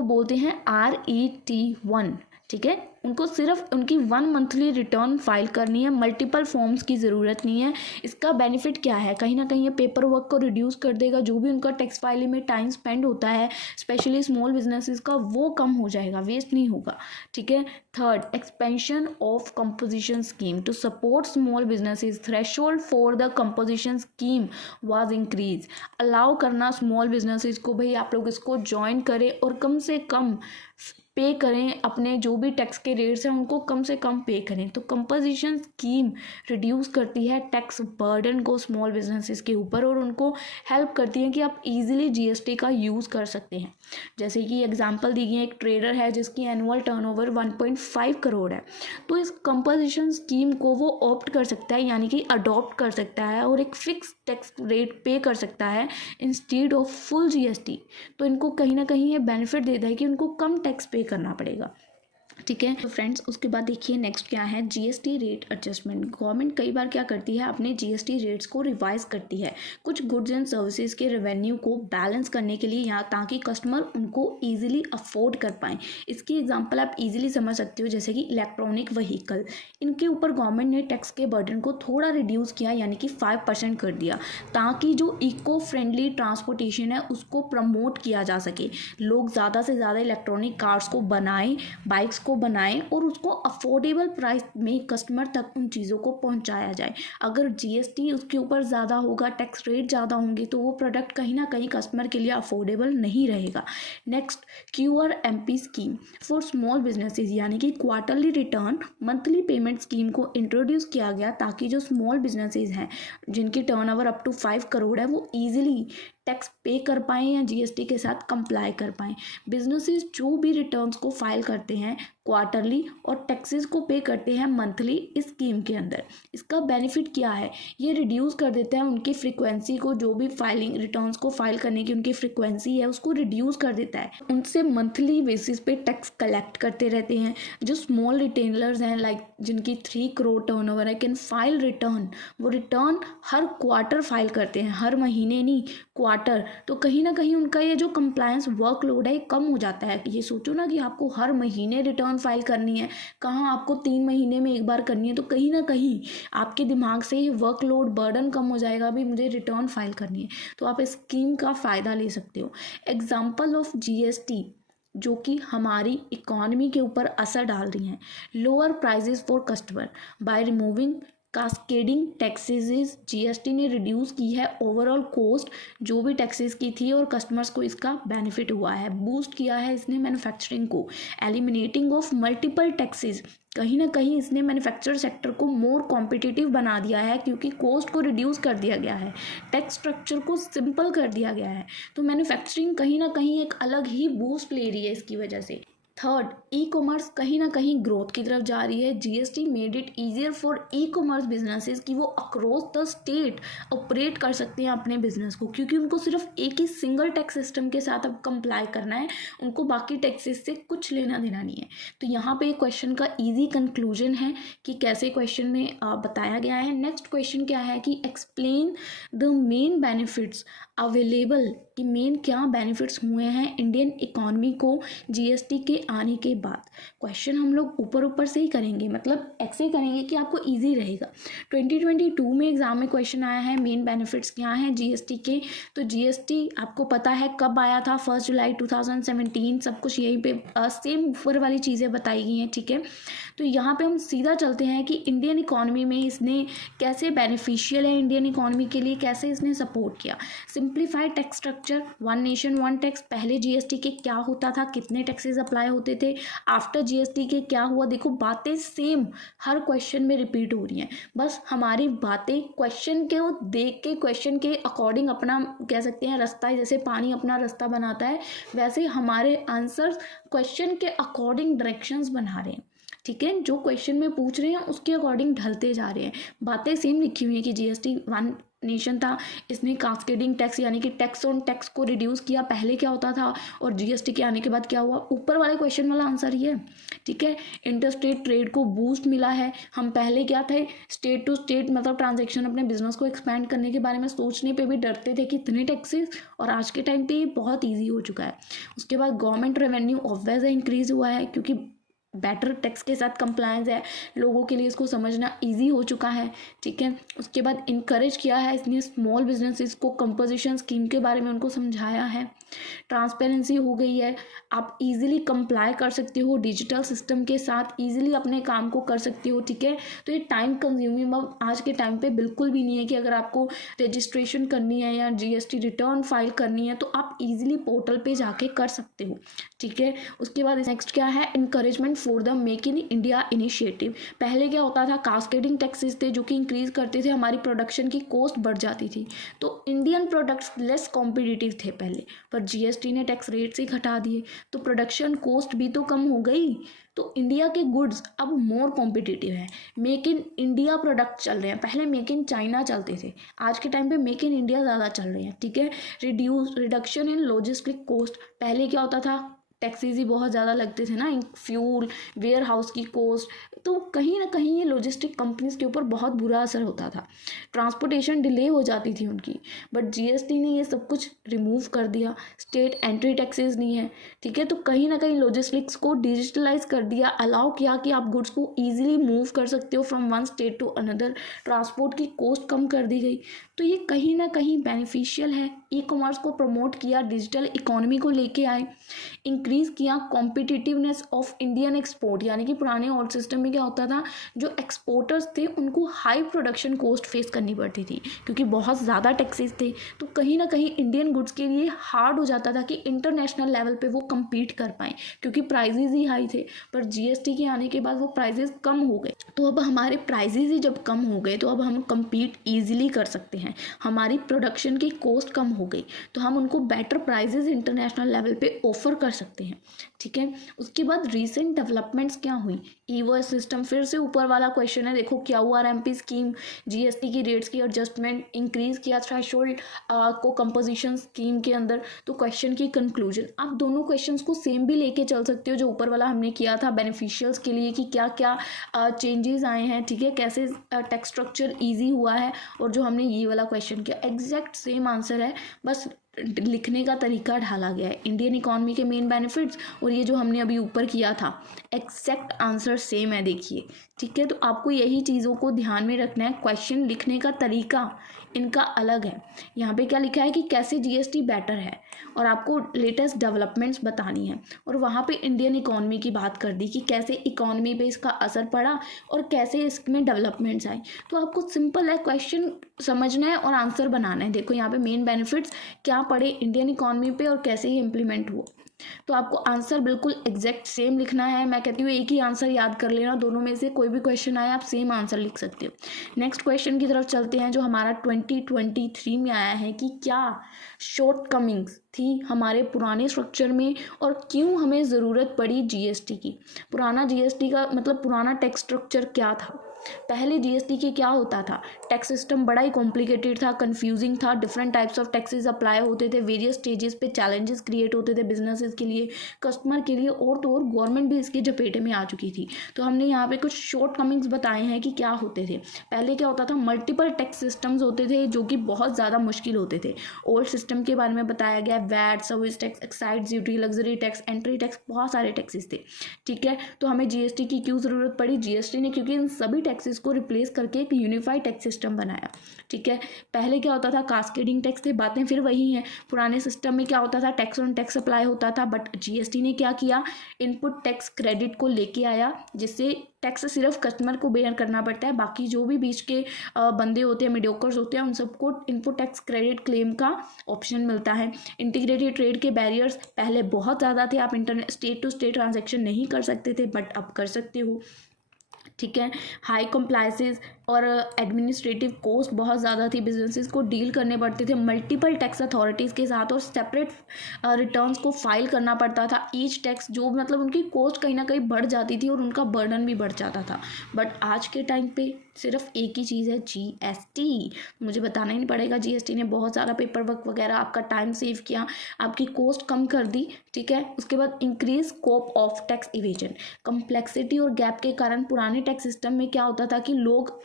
बोलते हैं RET1। ठीक है, उनको सिर्फ उनकी 1 मंथली रिटर्न फाइल करनी है, मल्टीपल फॉर्म्स की ज़रूरत नहीं है। इसका बेनिफिट क्या है? कहीं ना कहीं ये पेपर वर्क को रिड्यूस कर देगा, जो भी उनका टैक्स फाइलिंग में टाइम स्पेंड होता है स्पेशली स्मॉल बिजनेसेस का, वो कम हो जाएगा, वेस्ट नहीं होगा। ठीक है। Third, expansion of composition scheme to support small businesses, threshold for the composition scheme was increase. Allow करना स्मॉल बिजनेसेस को, भाई आप लोग इसको ज्वाइन करें और कम से कम पे करें, अपने जो भी टैक्स के रेट्स हैं उनको कम से कम पे करें। तो कंपोजिशन स्कीम रिड्यूस करती है टैक्स बर्डन को स्मॉल बिजनेसेस के ऊपर और उनको हेल्प करती है कि आप इजीली जीएसटी का यूज़ कर सकते हैं। जैसे कि एग्जांपल दी गई है, एक ट्रेडर है जिसकी एनुअल टर्नओवर 1.5 करोड़ है, तो इस कंपोजिशन स्कीम को वो ऑप्ट कर सकता है, यानी कि अडॉप्ट कर सकता है और एक फिक्स टैक्स रेट पे कर सकता है इंस्टीड ऑफ फुल जीएसटी। तो इनको कहीं ना कहीं ये बेनिफिट देता है कि उनको कम टैक्स पे करना पड़ेगा। ठीक है। तो फ्रेंड्स, उसके बाद देखिए नेक्स्ट क्या है, जीएसटी रेट एडजस्टमेंट। गवर्नमेंट कई बार क्या करती है, अपने जीएसटी रेट्स को रिवाइज करती है कुछ गुड्स एंड सर्विसेज के रेवेन्यू को बैलेंस करने के लिए, यहाँ ताकि कस्टमर उनको ईजिली अफोर्ड कर पाएँ। इसकी एग्जांपल आप इजीली समझ सकते हो, जैसे कि इलेक्ट्रॉनिक व्हीकल, इनके ऊपर गवर्नमेंट ने टैक्स के बर्डन को थोड़ा रिड्यूस किया, यानी कि 5% कर दिया, ताकि जो इको फ्रेंडली ट्रांसपोर्टेशन है उसको प्रमोट किया जा सके। लोग ज़्यादा से ज़्यादा इलेक्ट्रॉनिक कार्स को बनाएं, बाइक्स को बनाएं और उसको अफोर्डेबल प्राइस में कस्टमर तक उन चीज़ों को पहुंचाया जाए। अगर जीएसटी उसके ऊपर ज़्यादा होगा, टैक्स रेट ज़्यादा होंगे, तो वो प्रोडक्ट कहीं ना कहीं कस्टमर के लिए अफोर्डेबल नहीं रहेगा। Next, QRMP scheme for small businesses, यानी कि quarterly return monthly payment scheme को इंट्रोड्यूस किया गया, ताकि जो स्मॉल बिजनेसेस हैं जिनकी टर्नओवर अप टू 5 करोड़ है वो ईजिली टैक्स पे कर पाएँ या जीएसटी के साथ कंप्लाई कर पाएँ। बिजनेसेस जो भी रिटर्न्स को फाइल करते हैं क्वार्टरली और टैक्सेस को पे करते हैं मंथली इस स्कीम के अंदर, इसका बेनिफिट क्या है, ये रिड्यूस कर देता है उनकी फ्रीक्वेंसी को, जो भी फाइलिंग रिटर्न्स को फाइल करने की उनकी फ्रीक्वेंसी है उसको रिड्यूस कर देता है। उनसे मंथली बेसिस पे टैक्स कलेक्ट करते रहते हैं। जो स्मॉल रिटेलर्स हैं, लाइक जिनकी 3 करोड़ टर्नओवर है, कैन फाइल रिटर्न, वो रिटर्न हर क्वार्टर फाइल करते हैं, हर महीने नहीं, क्वार्टर। तो कहीं ना कहीं उनका ये जो कंप्लायंस वर्कलोड है कम हो जाता है। ये सोचो ना कि आपको हर महीने रिटर्न फाइल करनी है, कहाँ आपको 3 महीने में एक बार करनी है, तो कहीं ना कहीं आपके दिमाग से ये वर्कलोड बर्डन कम हो जाएगा, भी मुझे रिटर्न फाइल करनी है। तो आप इस स्कीम का फ़ायदा ले सकते हो। एग्जाम्पल ऑफ जीएसटी जो कि हमारी इकोनॉमी के ऊपर असर डाल रही हैं, lower prices for customer by removing cascading taxes. GST ने रिड्यूस की है ओवरऑल कॉस्ट जो भी टैक्सेस की थी और कस्टमर्स को इसका बेनिफिट हुआ है। बूस्ट किया है इसने मैन्युफैक्चरिंग को, एलिमिनेटिंग ऑफ मल्टीपल टैक्सेस। कहीं ना कहीं इसने मैन्युफैक्चर सेक्टर को मोर कॉम्पिटिटिव बना दिया है, क्योंकि कॉस्ट को रिड्यूस कर दिया गया है, टैक्स स्ट्रक्चर को सिंपल कर दिया गया है। तो मैन्युफैक्चरिंग कहीं ना कहीं एक अलग ही बूस्ट ले रही है इसकी वजह से। थर्ड, ई कॉमर्स कहीं ना कहीं ग्रोथ की तरफ जा रही है। GST made it easier for e commerce businesses कि वो अक्रॉस द स्टेट ऑपरेट कर सकते हैं अपने बिजनेस को, क्योंकि उनको सिर्फ एक ही सिंगल टैक्स सिस्टम के साथ अब कंप्लाई करना है, उनको बाकी टैक्सेस से कुछ लेना देना नहीं है। तो यहाँ पे क्वेश्चन का ईजी कंक्लूजन है कि कैसे क्वेश्चन में बताया गया है। नेक्स्ट क्वेश्चन क्या है कि explain the main benefits available, कि मेन क्या बेनिफिट्स हुए हैं इंडियन इकोनॉमी को जीएसटी के आने के बाद। क्वेश्चन हम लोग ऊपर से ही करेंगे, मतलब ऐसे करेंगे कि आपको इजी रहेगा। 2022 में एग्जाम में क्वेश्चन आया है मेन बेनिफिट्स क्या हैं जीएसटी के। तो जीएसटी आपको पता है कब आया था, 1 जुलाई 2017, सब कुछ यहीं पे सेम ऊपर वाली चीज़ें बताई गई हैं। ठीक है, तो यहाँ पे हम सीधा चलते हैं कि इंडियन इकोनॉमी में इसने कैसे बेनिफिशियल है, इंडियन इकोनॉमी के लिए कैसे इसने सपोर्ट किया। Simplified tax structure, 1 nation 1 tax. पहले जीएसटी के क्या होता था, कितने टैक्सेस अप्लाई होते थे, आफ्टर जीएसटी के क्या हुआ। देखो बातें सेम हर क्वेश्चन में रिपीट हो रही हैं, बस हमारी बातें क्वेश्चन के देख के क्वेश्चन के अकॉर्डिंग अपना कह सकते हैं रास्ता, जैसे पानी अपना रास्ता बनाता है वैसे हमारे आंसर्स क्वेश्चन के अकॉर्डिंग डायरेक्शंस बना रहे हैं। ठीक है, जो क्वेश्चन में पूछ रहे हैं उसके अकॉर्डिंग ढलते जा रहे हैं। बातें सेम लिखी हुई है कि जीएसटी वन नेशन था, इसने कास्केडिंग टैक्स यानी कि टैक्स ऑन टैक्स को रिड्यूस किया, पहले क्या होता था और जीएसटी के आने के बाद क्या हुआ। ऊपर वाले क्वेश्चन वाला आंसर ही है। ठीक है, इंटरस्टेट ट्रेड को बूस्ट मिला है। हम पहले क्या थे, स्टेट टू स्टेट मतलब ट्रांजेक्शन अपने बिजनेस को एक्सपैंड करने के बारे में सोचने पे भी डरते थे कि इतने टैक्सेस, और आज के टाइम पे ये बहुत ईजी हो चुका है। उसके बाद गवर्नमेंट रेवेन्यू ऑब्वियस इंक्रीज हुआ है क्योंकि बेटर टैक्स के साथ कंप्लायंस है, लोगों के लिए इसको समझना इजी हो चुका है। ठीक है, उसके बाद इनकरेज किया है इसने स्मॉल बिजनेसेस को, कंपोजिशन स्कीम के बारे में उनको समझाया है। ट्रांसपेरेंसी हो गई है, आप इजीली कंप्लाई कर सकते हो डिजिटल सिस्टम के साथ, इजीली अपने काम को कर सकते हो। ठीक है, तो ये टाइम कंज्यूमिंग अब आज के टाइम पे बिल्कुल भी नहीं है कि अगर आपको रजिस्ट्रेशन करनी है या जीएसटी रिटर्न फाइल करनी है तो आप इजीली पोर्टल पे जाके कर सकते हो। ठीक है, उसके बाद नेक्स्ट क्या है, encouragement for the make in India initiative. पहले क्या होता था, कास्केडिंग टैक्सेस थे जो कि इंक्रीज करते थे, हमारी प्रोडक्शन की कॉस्ट बढ़ जाती थी, तो इंडियन प्रोडक्ट्स लेस कॉम्पिटिटिव थे पहले, पर जीएसटी ने टैक्स रेट से घटा दिए तो प्रोडक्शन कॉस्ट भी तो कम हो गई, तो इंडिया के गुड्स अब मोर कॉम्पिटिटिव है। मेक इन इंडिया प्रोडक्ट चल रहे हैं, पहले मेक इन चाइना चलते थे, आज के टाइम पे मेक इन इंडिया ज़्यादा चल रहे हैं। ठीक है, रिडक्शन इन लॉजिस्टिक कॉस्ट, पहले क्या होता था टैक्सीज ही बहुत ज़्यादा लगते थे ना, फ्यूल, वेयर हाउस की कॉस्ट, तो कहीं ना कहीं ये लॉजिस्टिक कंपनीज के ऊपर बहुत बुरा असर होता था, ट्रांसपोर्टेशन डिले हो जाती थी उनकी, बट जीएसटी ने ये सब कुछ रिमूव कर दिया। स्टेट एंट्री टैक्सेस नहीं है। ठीक है, तो कहीं ना कहीं लॉजिस्टिक्स को डिजिटलाइज कर दिया, अलाउ किया कि आप गुड्स को ईजिली मूव कर सकते हो from one state to another, transport की कॉस्ट कम कर दी गई, तो ये कहीं ना कहीं बेनिफिशियल है। ई कॉमर्स को प्रमोट किया, डिजिटल इकोनॉमी को लेके आए, इंक्रीज किया कॉम्पिटिटिवनेस ऑफ इंडियन एक्सपोर्ट, यानी कि पुराने ओल्ड सिस्टम में क्या होता था, जो एक्सपोर्टर्स थे उनको हाई प्रोडक्शन कॉस्ट फेस करनी पड़ती थी क्योंकि बहुत ज़्यादा टैक्सेस थे, तो कहीं ना कहीं इंडियन गुड्स के लिए हार्ड हो जाता था कि इंटरनेशनल लेवल पे वो compete कर पाएँ क्योंकि प्राइजेज ही हाई थे। पर जीएसटी के आने के बाद वो प्राइजेज कम हो गए, तो अब हमारे प्राइजेज ही जब कम हो गए तो अब हम compete ईजिली कर सकते हैं, हमारी प्रोडक्शन की कॉस्ट कम हो गई तो हम उनको बेटर प्राइजेज इंटरनेशनल लेवल पे ऑफर कर सकते हैं। ठीक है, उसके बाद रीसेंट डेवलपमेंट्स क्या हुई, ईवॉइस सिस्टम, फिर से ऊपर वाला क्वेश्चन है, देखो क्या हुआ, आरएमपी स्कीम, जीएसटी की रेट्स की एडजस्टमेंट, इंक्रीज किया थ्रेशोल्ड को कंपोजिशन स्कीम के अंदर। तो क्वेश्चन की कंक्लूजन, आप दोनों क्वेश्चंस को सेम भी लेके चल सकते हो जो ऊपर वाला हमने किया था बेनिफिशियल्स के लिए कि क्या क्या चेंजेस आए हैं, ठीक है, कैसे टैक्स स्ट्रक्चर ईजी हुआ है, और जो हमने ये वाला क्वेश्चन किया एग्जैक्ट सेम आंसर है, बस लिखने का तरीका ढाला गया है। इंडियन इकॉनमी के मेन बेनिफिट्स और ये जो हमने अभी ऊपर किया था एग्जैक्ट आंसर सेम है, देखिए। ठीक है, तो आपको यही चीज़ों को ध्यान में रखना है, क्वेश्चन लिखने का तरीका इनका अलग है। यहाँ पे क्या लिखा है कि कैसे जीएसटी बेटर है और आपको लेटेस्ट डेवलपमेंट्स बतानी है, और वहाँ पे इंडियन इकॉनमी की बात कर दी कि कैसे इकॉनमी पे इसका असर पड़ा और कैसे इसमें डेवलपमेंट्स आए। तो आपको सिंपल है, क्वेश्चन समझना है और आंसर बनाना है। देखो यहाँ पे मेन बेनिफिट्स क्या पड़े इंडियन इकॉनमी पे और कैसे ये इम्प्लीमेंट हुआ, तो आपको आंसर बिल्कुल एग्जैक्ट सेम लिखना है। मैं कहती हूँ एक ही आंसर याद कर लेना, दोनों में से कोई भी क्वेश्चन आए आप सेम आंसर लिख सकते हो। नेक्स्ट क्वेश्चन की तरफ चलते हैं जो हमारा 2023 में आया है कि क्या शॉर्ट कमिंग्स थी हमारे पुराने स्ट्रक्चर में और क्यों हमें ज़रूरत पड़ी जीएसटी की। पुराना जीएसटी का मतलब पुराना टैक्स स्ट्रक्चर क्या था, पहले जीएसटी के क्या होता था, टैक्स सिस्टम बड़ा ही कॉम्प्लिकेटेड था, कंफ्यूजिंग था, different types of taxes apply होते थे, वेरियस स्टेजेस पे चैलेंजेस क्रिएट होते थे बिजनेसेस के लिए, कस्टमर के लिए, और तो और गवर्नमेंट भी इसके जपेटे में आ चुकी थी। तो हमने यहाँ पे कुछ शॉर्ट कमिंग्स बताए हैं कि क्या होते थे। पहले क्या होता था, मल्टीपल टैक्स सिस्टम्स होते थे जो कि बहुत ज़्यादा मुश्किल होते थे। ओल्ड सिस्टम के बारे में बताया गया, VAT, service tax, excise duty, luxury tax, entry tax, बहुत सारे टैक्सेस थे। ठीक है, तो हमें जीएसटी की क्यों ज़रूरत पड़ी, जीएसटी ने क्योंकि इन सभी टैक्सेस को रिप्लेस करके एक यूनिफाइड टैक्स सिस्टम बनाया। ठीक है, पहले क्या होता था, कास्केडिंग टैक्स थे, बातें फिर वही हैं। पुराने सिस्टम में क्या होता था, टैक्स ऑन टैक्स अप्लाई होता था, बट जीएसटी ने क्या किया, इनपुट टैक्स क्रेडिट को लेके आया, जिससे टैक्स सिर्फ कस्टमर को बेयर करना पड़ता है, बाकी जो भी बीच के बंदे होते हैं, मीडियोकर्स होते हैं, उन सबको इनपुट टैक्स क्रेडिट क्लेम का ऑप्शन मिलता है। इंटीग्रेटेड ट्रेड के बैरियर्स पहले बहुत ज़्यादा थे, आप internet state to state transaction नहीं कर सकते थे, बट अब कर सकते हो। ठीक है, हाई कंप्लाइंसेस और एडमिनिस्ट्रेटिव कॉस्ट बहुत ज़्यादा थी, बिजनेसेस को डील करने पड़ते थे मल्टीपल टैक्स अथॉरिटीज़ के साथ, और सेपरेट रिटर्न्स को फाइल करना पड़ता था ईच टैक्स, जो मतलब उनकी कॉस्ट कहीं ना कहीं बढ़ जाती थी और उनका बर्डन भी बढ़ जाता था। बट आज के टाइम पे सिर्फ एक ही चीज़ है, जीएसटी। मुझे बताना ही नहीं पड़ेगा, जीएसटी ने बहुत सारा पेपर वर्क वगैरह, आपका टाइम सेव किया, आपकी कॉस्ट कम कर दी। ठीक है, उसके बाद increase scope of tax evasion. Complexity और गैप के कारण पुराने टैक्स सिस्टम में क्या होता था कि लोग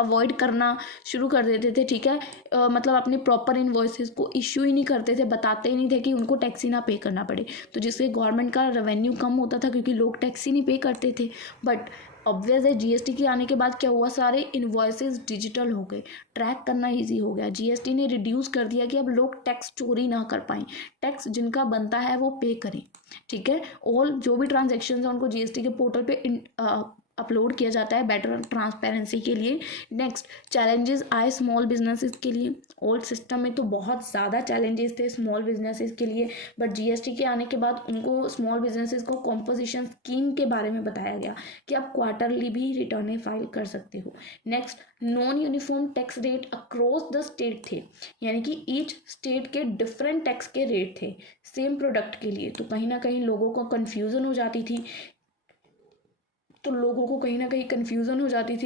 अवॉइड करना शुरू कर देते थे। ठीक है, मतलब अपने प्रॉपर इन्वॉइसेस को इश्यू ही नहीं करते थे, बताते ही नहीं थे कि उनको टैक्स ही ना पे करना पड़े, तो जिससे गवर्नमेंट का रेवेन्यू कम होता था, क्योंकि लोग टैक्स ही नहीं पे करते थे। बट ऑब्वियस है, जीएसटी के आने के बाद क्या हुआ, सारे इन्वॉइसेस डिजिटल हो गए, ट्रैक करना इजी हो गया। जीएसटी ने रिड्यूस कर दिया कि अब लोग टैक्स चोरी ना कर पाएँ, टैक्स जिनका बनता है वो पे करें। ठीक है, और जो भी ट्रांजेक्शन है उनको जीएसटी के पोर्टल पे अपलोड किया जाता है बेटर ट्रांसपेरेंसी के लिए। नेक्स्ट, चैलेंजेस आए स्मॉल बिजनेसेस के लिए। ओल्ड सिस्टम में तो बहुत ज़्यादा चैलेंजेस थे स्मॉल बिजनेसेस के लिए, बट जीएसटी के आने के बाद उनको स्मॉल बिजनेसेस को कॉम्पोजिशन स्कीम के बारे में बताया गया कि आप क्वार्टरली भी रिटर्न फाइल कर सकते हो। Next, non uniform tax rate across the state थे, यानी कि ईच स्टेट के डिफरेंट टैक्स के रेट थे सेम प्रोडक्ट के लिए, तो कहीं ना कहीं लोगों को कन्फ्यूज़न हो जाती थी,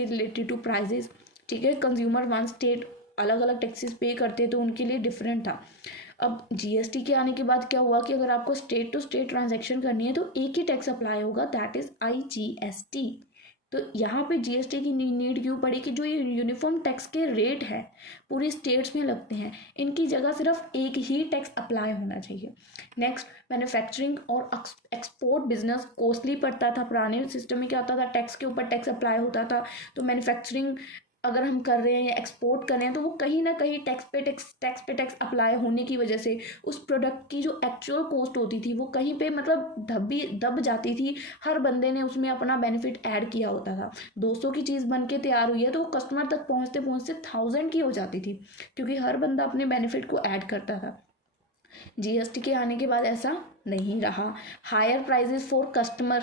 रिलेटेड टू प्राइजेस। ठीक है, कंज्यूमर वन स्टेट अलग अलग टैक्सेस पे करते तो उनके लिए डिफरेंट था। अब जीएसटी के आने के बाद क्या हुआ कि अगर आपको स्टेट टू स्टेट ट्रांजैक्शन करनी है तो एक ही टैक्स अप्लाई होगा, दैट इज आईजीएसटी। तो यहाँ पे जीएसटी की नीड क्यों पड़ी कि जो ये यूनिफॉर्म टैक्स के रेट है पूरी स्टेट्स में लगते हैं, इनकी जगह सिर्फ एक ही टैक्स अप्लाई होना चाहिए। नेक्स्ट, मैन्युफैक्चरिंग और एक्सपोर्ट बिजनेस कॉस्टली पड़ता था। पुराने सिस्टम में क्या होता था, टैक्स के ऊपर टैक्स अप्लाई होता था, तो मैन्युफैक्चरिंग अगर हम कर रहे हैं या एक्सपोर्ट कर रहे हैं तो वो कहीं ना कहीं टैक्स अप्लाई होने की वजह से उस प्रोडक्ट की जो एक्चुअल कॉस्ट होती थी वो कहीं पे मतलब दब जाती थी। हर बंदे ने उसमें अपना बेनिफिट ऐड किया होता था। 200 की चीज़ बन के तैयार हुई है तो वो कस्टमर तक पहुँचते पहुँचते 1000 की हो जाती थी, क्योंकि हर बंदा अपने बेनिफिट को ऐड करता था। जीएसटी के आने के बाद ऐसा नहीं रहा। Higher prices for customer.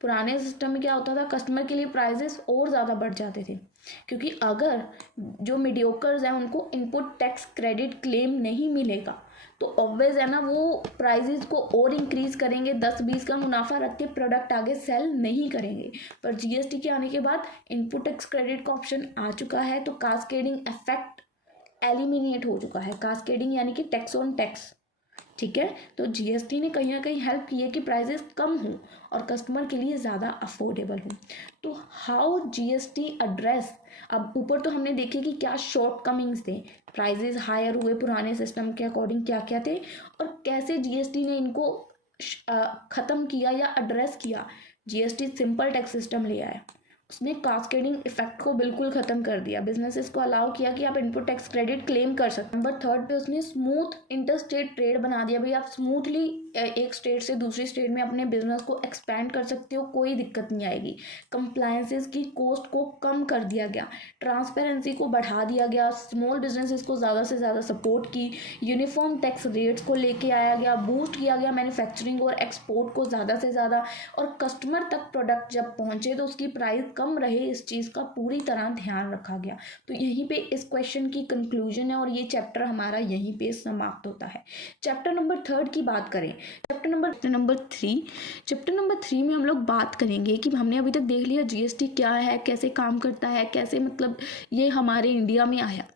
पुराने सिस्टम में क्या होता था, कस्टमर के लिए प्राइजेस और ज़्यादा बढ़ जाते थे, क्योंकि अगर जो मीडियोकर्स हैं उनको इनपुट टैक्स क्रेडिट क्लेम नहीं मिलेगा तो ऑब्वियस है ना, वो प्राइजेस को और इंक्रीज करेंगे, 10-20 का मुनाफा रख के प्रोडक्ट आगे सेल नहीं करेंगे। पर जीएसटी के आने के बाद इनपुट टैक्स क्रेडिट का ऑप्शन आ चुका है, तो कास्केडिंग इफेक्ट एलिमिनेट हो चुका है। कास्केडिंग यानी कि टैक्स ऑन टैक्स। ठीक है, तो जीएसटी ने कहीं ना कहीं हेल्प की है कि प्राइजेस कम हों और कस्टमर के लिए ज़्यादा अफोर्डेबल हों। तो हाउ जीएसटी एड्रेस, अब ऊपर तो हमने देखे कि क्या शॉर्ट कमिंग्स थे, प्राइजेस हायर हुए पुराने सिस्टम के अकॉर्डिंग क्या क्या थे, और कैसे जीएसटी ने इनको ख़त्म किया या एड्रेस किया। जीएसटी सिंपल टैक्स सिस्टम ले आया, उसने कास्केडिंग इफेक्ट को बिल्कुल ख़त्म कर दिया, बिजनेसेस को अलाउ किया कि आप इनपुट टैक्स क्रेडिट क्लेम कर सकते हैं। नंबर 3 पे उसने स्मूथ इंटरस्टेट ट्रेड बना दिया, भाई आप स्मूथली एक स्टेट से दूसरी स्टेट में अपने बिजनेस को एक्सपैंड कर सकते हो, कोई दिक्कत नहीं आएगी। कंप्लायंसेस की कॉस्ट को कम कर दिया गया, ट्रांसपेरेंसी को बढ़ा दिया गया, स्मॉल बिजनेसेस को ज़्यादा से ज़्यादा सपोर्ट की, यूनिफॉर्म टैक्स रेट्स को लेके आया गया, बूस्ट किया गया मैन्युफैक्चरिंग और एक्सपोर्ट को ज़्यादा से ज़्यादा, और कस्टमर तक प्रोडक्ट जब पहुँचे तो उसकी प्राइस कम रहे, इस चीज़ का पूरी तरह ध्यान रखा गया। तो यहीं पे इस क्वेश्चन की कंक्लूजन है और ये चैप्टर हमारा यहीं पे समाप्त होता है। चैप्टर नंबर 3 की बात करें, चैप्टर नंबर 3 में हम लोग बात करेंगे कि हमने अभी तक देख लिया जीएसटी क्या है, कैसे काम करता है, कैसे मतलब ये हमारे इंडिया में आया,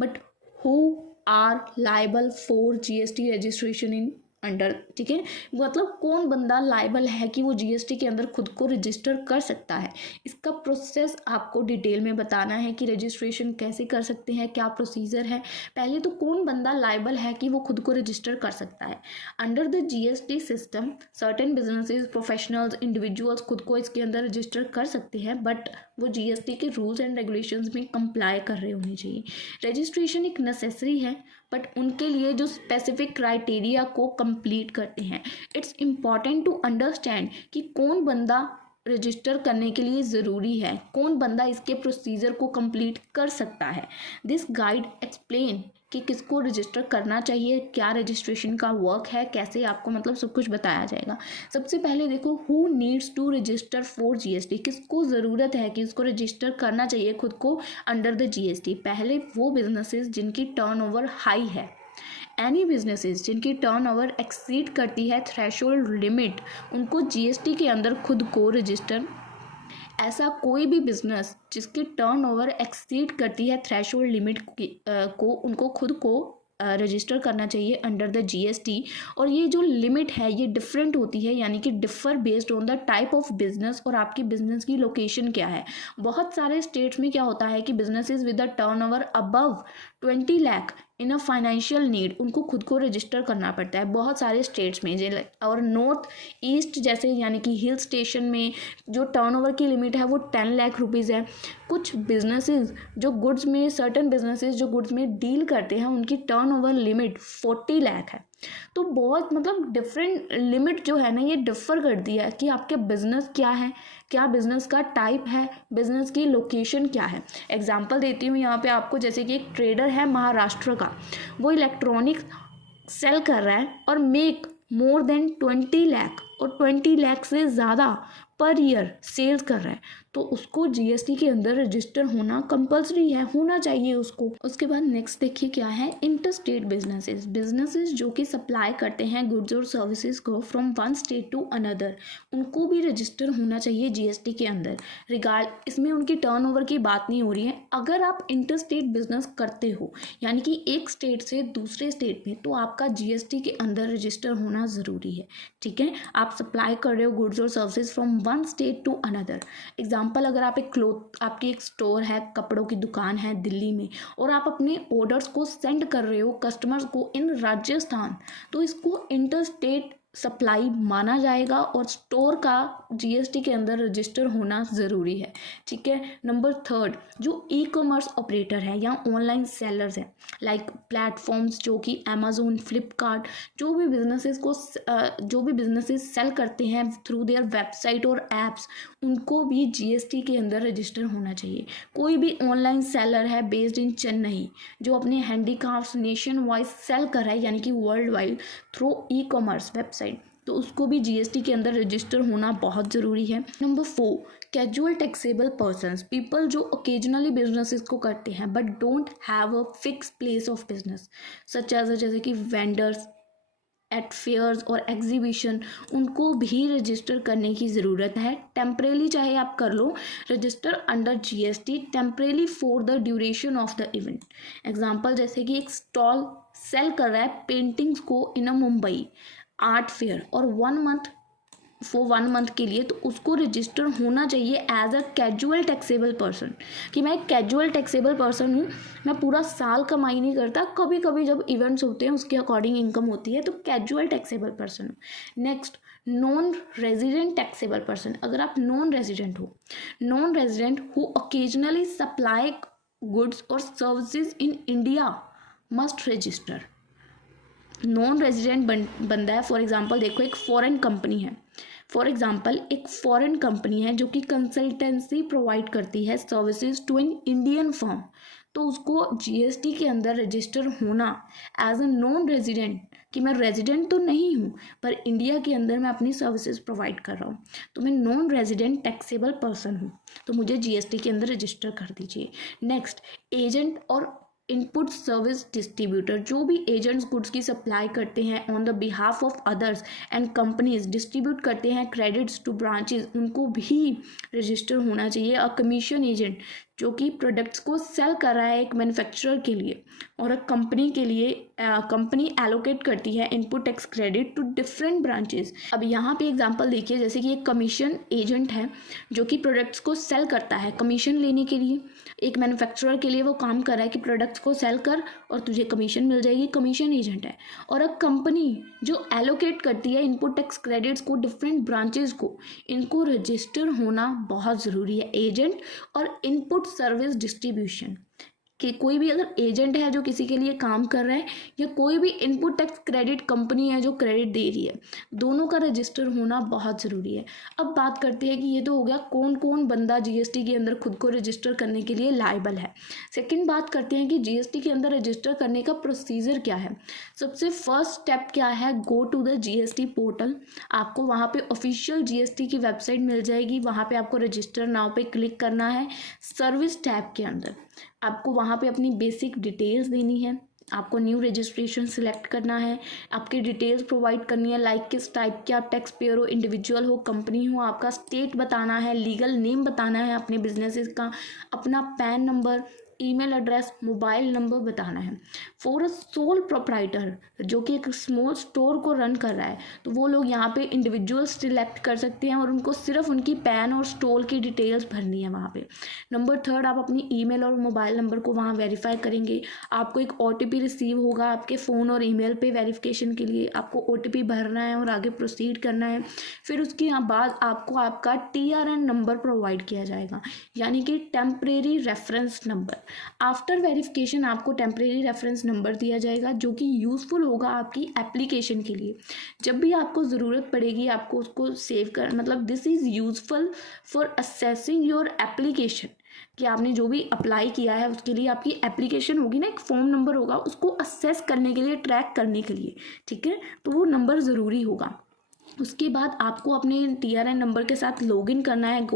but who are liable for GST registration in under, ठीक है। मतलब कौन बंदा लायबल है कि वो जीएसटी के अंदर खुद को रजिस्टर कर सकता है, इसका प्रोसेस आपको डिटेल में बताना है कि रजिस्ट्रेशन कैसे कर सकते हैं, क्या प्रोसीजर है। पहले तो कौन बंदा लायबल है कि वो खुद को रजिस्टर कर सकता है। Under the GST system certain businesses, professionals, individuals खुद को इसके अंदर रजिस्टर कर सकते हैं, बट वो जीएसटी के रूल्स एंड रेगुलेशंस में कंप्लाई कर रहे होने चाहिए। रजिस्ट्रेशन एक नेसेसरी है, बट उनके लिए जो स्पेसिफिक क्राइटेरिया को कंप्लीट करते हैं। इट्स इम्पॉर्टेंट टू अंडरस्टैंड कि कौन बंदा रजिस्टर करने के लिए ज़रूरी है, कौन बंदा इसके प्रोसीजर को कंप्लीट कर सकता है। दिस गाइड एक्सप्लेन कि किसको रजिस्टर करना चाहिए, क्या रजिस्ट्रेशन का वर्क है, कैसे आपको मतलब सब कुछ बताया जाएगा। सबसे पहले देखो, who needs to register for GST, किसको ज़रूरत है कि उसको रजिस्टर करना चाहिए खुद को अंडर द जीएसटी। पहले वो बिजनेसेस जिनकी टर्नओवर हाई है, एनी बिजनेसेस जिनकी टर्नओवर एक्सीड करती है थ्रेशोल्ड लिमिट, उनको जीएसटी के अंदर खुद को रजिस्टर। ऐसा कोई भी बिजनेस जिसकी टर्नओवर एक्सीड करती है थ्रेशोल्ड लिमिट को उनको खुद को रजिस्टर करना चाहिए अंडर द जीएसटी। और ये जो लिमिट है ये डिफरेंट होती है, यानी कि differ based on the type of business और आपकी बिजनेस की लोकेशन क्या है। बहुत सारे स्टेट्स में क्या होता है कि businesses with a turnover above 20 lakh in a financial need, उनको खुद को रजिस्टर करना पड़ता है बहुत सारे स्टेट्स में। और नॉर्थ ईस्ट जैसे यानी कि हिल स्टेशन में जो टर्नओवर की लिमिट है वो 10 लाख रुपीज़ है। कुछ बिजनेसेस जो गुड्स में, सर्टन बिजनेसेस जो गुड्स में डील करते हैं, उनकी टर्नओवर लिमिट 40 लाख है। तो बहुत मतलब डिफरेंट लिमिट जो है ना, ये डिफ़र कर दिया है कि आपके बिजनेस क्या है, क्या बिजनेस का टाइप है, बिजनेस की लोकेशन क्या है। एग्जांपल देती हूँ यहाँ पे आपको, जैसे कि एक ट्रेडर है महाराष्ट्र का, वो इलेक्ट्रॉनिक्स सेल कर रहा है और मेक मोर देन 20 लाख और 20 लाख से ज़्यादा पर ईयर सेल्स कर रहा है, तो उसको जीएसटी के अंदर रजिस्टर होना कंपलसरी है, होना चाहिए उसको। उसके बाद नेक्स्ट देखिए क्या है, इंटरस्टेट बिजनेसेस, बिजनेसेस जो कि सप्लाई करते हैं गुड्स और सर्विसेज को from one state to another, उनको भी रजिस्टर होना चाहिए जीएसटी के अंदर। रिगार्ड इसमें उनकी टर्नओवर की बात नहीं हो रही है। अगर आप इंटरस्टेट बिजनेस करते हो यानी कि एक स्टेट से दूसरे स्टेट में, तो आपका जीएसटी के अंदर रजिस्टर होना ज़रूरी है, ठीक है। आप सप्लाई कर रहे हो गुड्स और services from one state to another. Example, अगर आप आपकी एक स्टोर है, कपड़ों की दुकान है दिल्ली में, और आप अपने ऑर्डर्स को सेंड कर रहे हो कस्टमर्स को इन राजस्थान, तो इसको इंटरस्टेट सप्लाई माना जाएगा और स्टोर का जीएसटी के अंदर रजिस्टर होना ज़रूरी है, ठीक है। नंबर 3, जो ई कॉमर्स ऑपरेटर है या ऑनलाइन सेलर्स हैं, लाइक प्लेटफॉर्म्स जो कि अमेजोन, फ्लिपकार्ट, जो भी बिजनेसेस सेल करते हैं थ्रू देयर वेबसाइट और एप्स, उनको भी जीएसटी के अंदर रजिस्टर होना चाहिए। कोई भी ऑनलाइन सेलर है बेस्ड इन चेन्नई जो अपने हैंडीक्राफ्ट्स नेशन वाइज सेल कर रहा है, यानी कि world wide through e commerce website, तो उसको भी जीएसटी के अंदर रजिस्टर होना बहुत ज़रूरी है। Number 4, casual taxable persons, people जो ओकेजनली बिजनेसेस को करते हैं but don't have a fix place of business, such as जैसे कि वेंडर्स एट फेयर्स और एग्जीबिशन, उनको भी रजिस्टर करने की ज़रूरत है। टेम्परेली चाहे आप कर लो register under GST, temporarily for the duration of the event. Example, जैसे कि एक स्टॉल सेल कर रहा है पेंटिंग्स को इन अ मुंबई आर्ट फेयर और 1 मंथ के लिए, तो उसको रजिस्टर होना चाहिए as a casual taxable person, कि मैं एक कैजुअल टैक्सेबल पर्सन हूँ, मैं पूरा साल कमाई नहीं करता, कभी कभी जब इवेंट्स होते हैं उसके अकॉर्डिंग इनकम होती है, तो कैजुअल टैक्सेबल पर्सन हूँ। Next, non resident taxable person, अगर आप नॉन रेजिडेंट हो, non resident who occasionally supply goods और services in India must register. Non resident बंदा है, फॉर एग्जांपल देखो एक फॉरेन कंपनी है, एक फॉरेन कंपनी है जो कि कंसल्टेंसी प्रोवाइड करती है services to an Indian firm, तो उसको जीएसटी के अंदर रजिस्टर होना एज अ नॉन रेजिडेंट, कि मैं रेजिडेंट तो नहीं हूँ पर इंडिया के अंदर मैं अपनी सर्विसेज प्रोवाइड कर रहा हूँ, तो मैं नॉन रेजिडेंट टैक्सेबल पर्सन हूँ, तो मुझे जीएसटी के अंदर रजिस्टर कर दीजिए। नेक्स्ट, एजेंट और इनपुट सर्विस डिस्ट्रीब्यूटर, जो भी एजेंट्स गुड्स की सप्लाई करते हैं on the behalf of others and companies, distribute करते हैं क्रेडिट्स टू ब्रांचेस, उनको भी रजिस्टर होना चाहिए। अ कमीशन एजेंट जो कि प्रोडक्ट्स को सेल कर रहा है एक मैन्युफैक्चरर के लिए, और एक कंपनी के लिए कंपनी एलोकेट करती है input tax credit to different branches. अब यहाँ पे एग्जांपल देखिए, जैसे कि एक कमीशन एजेंट है जो कि प्रोडक्ट्स को सेल करता है कमीशन लेने के लिए। एक मैन्युफैक्चरर के लिए वो काम कर रहा है कि प्रोडक्ट्स को सेल कर और तुझे कमीशन मिल जाएगी, कमीशन एजेंट है। और एक कंपनी जो एलोकेट करती है इनपुट टैक्स क्रेडिट्स को डिफरेंट ब्रांचेस को, इनको रजिस्टर होना बहुत ज़रूरी है। एजेंट और इनपुट सर्विस डिस्ट्रीब्यूशन कि कोई भी अगर एजेंट है जो किसी के लिए काम कर रहा है, या कोई भी इनपुट टैक्स क्रेडिट कंपनी है जो क्रेडिट दे रही है, दोनों का रजिस्टर होना बहुत ज़रूरी है। अब बात करते हैं कि ये तो हो गया कौन कौन बंदा जीएसटी के अंदर खुद को रजिस्टर करने के लिए लायबल है। सेकंड बात करते हैं कि जीएसटी के अंदर रजिस्टर करने का प्रोसीजर क्या है। सबसे फर्स्ट स्टेप क्या है, go to the GST portal. आपको वहाँ पे ऑफिशियल जीएसटी की वेबसाइट मिल जाएगी, वहाँ पे आपको रजिस्टर नाउ पे क्लिक करना है। सर्विस टैब के अंदर आपको वहाँ पे अपनी बेसिक डिटेल्स देनी है, आपको न्यू रजिस्ट्रेशन सिलेक्ट करना है, आपकी डिटेल्स प्रोवाइड करनी है, लाइक किस टाइप के आप टैक्स पेयर हो, इंडिविजुअल हो, कंपनी हो, आपका स्टेट बताना है, लीगल नेम बताना है अपने बिजनेसेस का, अपना pan number, email address, mobile number बताना है। फॉर अ सोल प्रोप्राइटर जो कि एक स्मॉल स्टोर को रन कर रहा है, तो वो लोग यहाँ पे इंडिविजुअल सिलेक्ट कर सकते हैं और उनको सिर्फ उनकी पैन और स्टोर की डिटेल्स भरनी है वहाँ पे। नंबर थर्ड, आप अपनी ईमेल और मोबाइल नंबर को वहाँ वेरीफाई करेंगे। आपको एक ओटीपी रिसीव होगा आपके फ़ोन और ईमेल पे वेरिफिकेशन के लिए, आपको ओटीपी भरना है और आगे प्रोसीड करना है। फिर उसके बाद आपको आपका टीआरएन नंबर प्रोवाइड किया जाएगा, यानी कि temporary reference number. After verification आपको टेम्परेरी रेफरेंस नंबर दिया जाएगा जो कि यूज़फुल होगा आपकी एप्लीकेशन के लिए। जब भी आपको ज़रूरत पड़ेगी आपको उसको सेव कर, मतलब this is useful for assessing your application, कि आपने जो भी अप्लाई किया है उसके लिए आपकी एप्लीकेशन होगी ना, एक फॉर्म नंबर होगा, उसको असेस करने के लिए, ट्रैक करने के लिए, ठीक है, तो वो नंबर ज़रूरी होगा। उसके बाद आपको अपने टीआरएन नंबर के साथ लॉगिन करना है,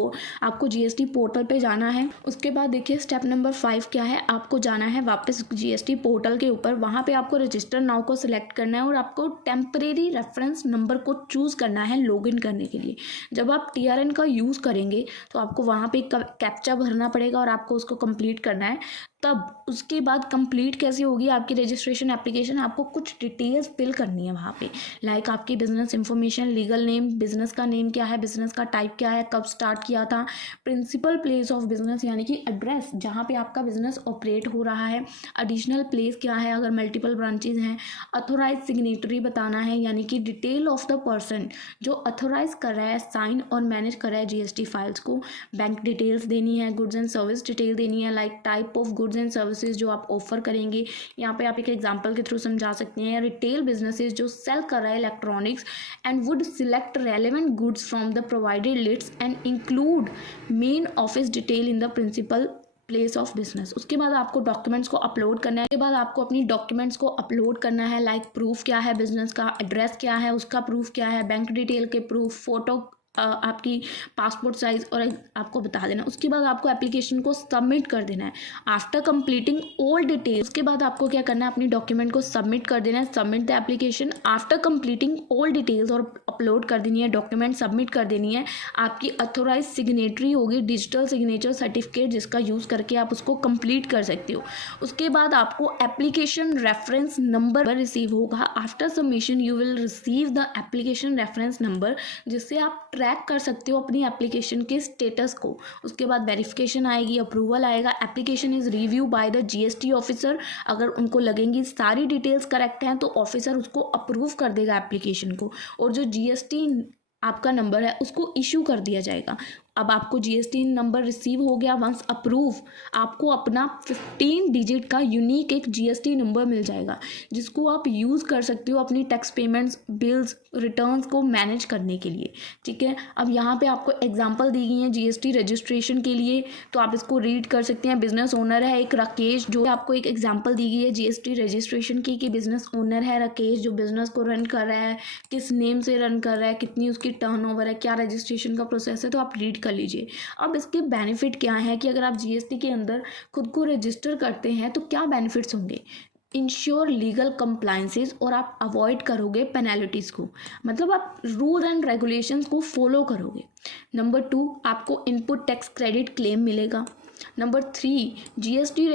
आपको जीएसटी पोर्टल पे जाना है। उसके बाद देखिए स्टेप नंबर 5 क्या है, आपको जाना है वापस जीएसटी पोर्टल के ऊपर, वहाँ पे आपको रजिस्टर नाउ को सिलेक्ट करना है और आपको टेम्परेरी रेफरेंस नंबर को चूज़ करना है लॉगिन करने के लिए। जब आप टीआरएन का यूज़ करेंगे तो आपको वहाँ पे कैप्चा भरना पड़ेगा और आपको उसको कंप्लीट करना है। तब उसके बाद कंप्लीट कैसे होगी आपकी रजिस्ट्रेशन एप्लीकेशन, आपको कुछ डिटेल्स फिल करनी है वहाँ पे, लाइक आपकी business information, legal name, business का नेम क्या है, बिजनेस का टाइप क्या है, कब स्टार्ट किया था, प्रिंसिपल प्लेस ऑफ बिजनेस यानी कि एड्रेस जहाँ पे आपका बिजनेस ऑपरेट हो रहा है, एडिशनल प्लेस क्या है अगर मल्टीपल ब्रांचेज हैं, अथोराइज सिग्नेटरी बताना है यानी कि डिटेल ऑफ द पर्सन जो अथोराइज कर रहा है, साइन और मैनेज कर रहा है जीएसटी फाइल्स को, बैंक डिटेल्स देनी है, गुड्स एंड सर्विस डिटेल देनी है, like type of goods and services जो आप ऑफर करेंगे। यहाँ पे आप एक एग्जांपल के थ्रू समझा सकते हैं, रिटेल बिजनेसेस जो सेल कर रहा है electronics and would select relevant goods from the provided list and include main office detail in the principal place of business. उसके बाद आपको डॉक्यूमेंट्स को अपलोड करना है। उसके बाद आपको अपनी डॉक्यूमेंट्स को अपलोड करना है, लाइक प्रूफ क्या है बिजनेस का, एड्रेस क्या है उसका प्रूफ क्या है, बैंक डिटेल के प्रूफ, फोटो आपकी पासपोर्ट साइज और आपको बता देना। उसके बाद आपको एप्लीकेशन को सबमिट कर देना है आफ्टर कंप्लीटिंग ऑल डिटेल। उसके बाद आपको क्या करना है, अपनी डॉक्यूमेंट को सबमिट कर देना है, submit the application after completing all details, और अपलोड कर देनी है, डॉक्यूमेंट सबमिट कर देनी है। आपकी अथोराइज सिग्नेटरी होगी, डिजिटल सिग्नेचर सर्टिफिकेट जिसका यूज़ करके आप उसको कंप्लीट कर सकते हो। उसके बाद आपको एप्लीकेशन रेफरेंस नंबर रिसीव होगा। After submission you will receive the application reference number, जिससे आप ट्रैक कर सकते हो अपनी एप्लीकेशन के स्टेटस को। उसके बाद वेरिफिकेशन आएगी, अप्रूवल आएगा, application is review by the GST officer. अगर उनको लगेंगी सारी डिटेल्स करेक्ट हैं तो ऑफिसर उसको अप्रूव कर देगा एप्लीकेशन को, और जो जीएसटी आपका नंबर है उसको इशू कर दिया जाएगा। अब आपको जीएसटी नंबर रिसीव हो गया, वंस अप्रूव आपको अपना 15 डिजिट का यूनिक एक जीएसटी नंबर मिल जाएगा, जिसको आप यूज़ कर सकते हो अपनी टैक्स पेमेंट्स, बिल्स, रिटर्न्स को मैनेज करने के लिए। ठीक है, अब यहाँ पे आपको एग्जांपल दी गई है जीएसटी रजिस्ट्रेशन के लिए, तो आप इसको रीड कर सकते हैं। बिजनेस ओनर है एक राकेश, जो आपको एक एग्जाम्पल दी गई है जीएसटी रजिस्ट्रेशन की, कि बिजनेस ओनर है राकेश जो बिजनेस को रन कर रहा है, किस नेम से रन कर रहा है, कितनी उसकी टर्नओवर है, क्या रजिस्ट्रेशन का प्रोसेस है, तो आप रीड कर लीजिए। अब इसके बेनिफिट क्या है कि अगर आप जीएसटी के अंदर खुद को रजिस्टर करते हैं तो क्या बेनिफिट्स होंगे। इंश्योर लीगल कंप्लाइंसेस, और आप अवॉइड करोगे पेनल्टीज़ को, मतलब आप रूल एंड रेगुलेशंस को फॉलो करोगे। नंबर 2, आपको इनपुट टैक्स क्रेडिट क्लेम मिलेगा। नंबर 3, जीएसटी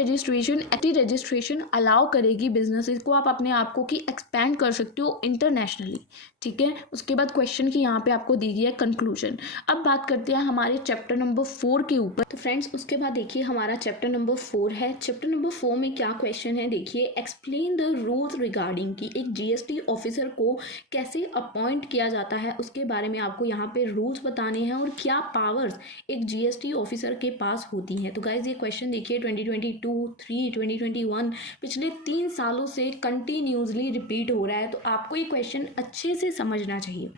रजिस्ट्रेशन अलाउ करेगी बिजनेसेस को, आप अपने आप को कि एक्सपैंड कर सकते हो इंटरनेशनली, ठीक है। उसके बाद क्वेश्चन की यहाँ पे आपको दी गई है कंक्लूजन। अब बात करते हैं हमारे चैप्टर नंबर 4 के ऊपर। तो फ्रेंड्स उसके बाद देखिए हमारा चैप्टर नंबर 4 है। चैप्टर नंबर 4 में क्या क्वेश्चन है, देखिए एक्सप्लेन द रूल्स रिगार्डिंग कि एक जीएसटी ऑफिसर को कैसे अपॉइंट किया जाता है, उसके बारे में आपको यहाँ पे रूल्स बताने हैं और क्या पावर्स एक जीएसटी ऑफिसर के पास होती हैं। तो गाइज ये क्वेश्चन देखिए 2022, 3, 2021 पिछले 3 सालों से कंटिन्यूसली रिपीट हो रहा है। तो आपको ये क्वेश्चन अच्छे से समझना चाहिए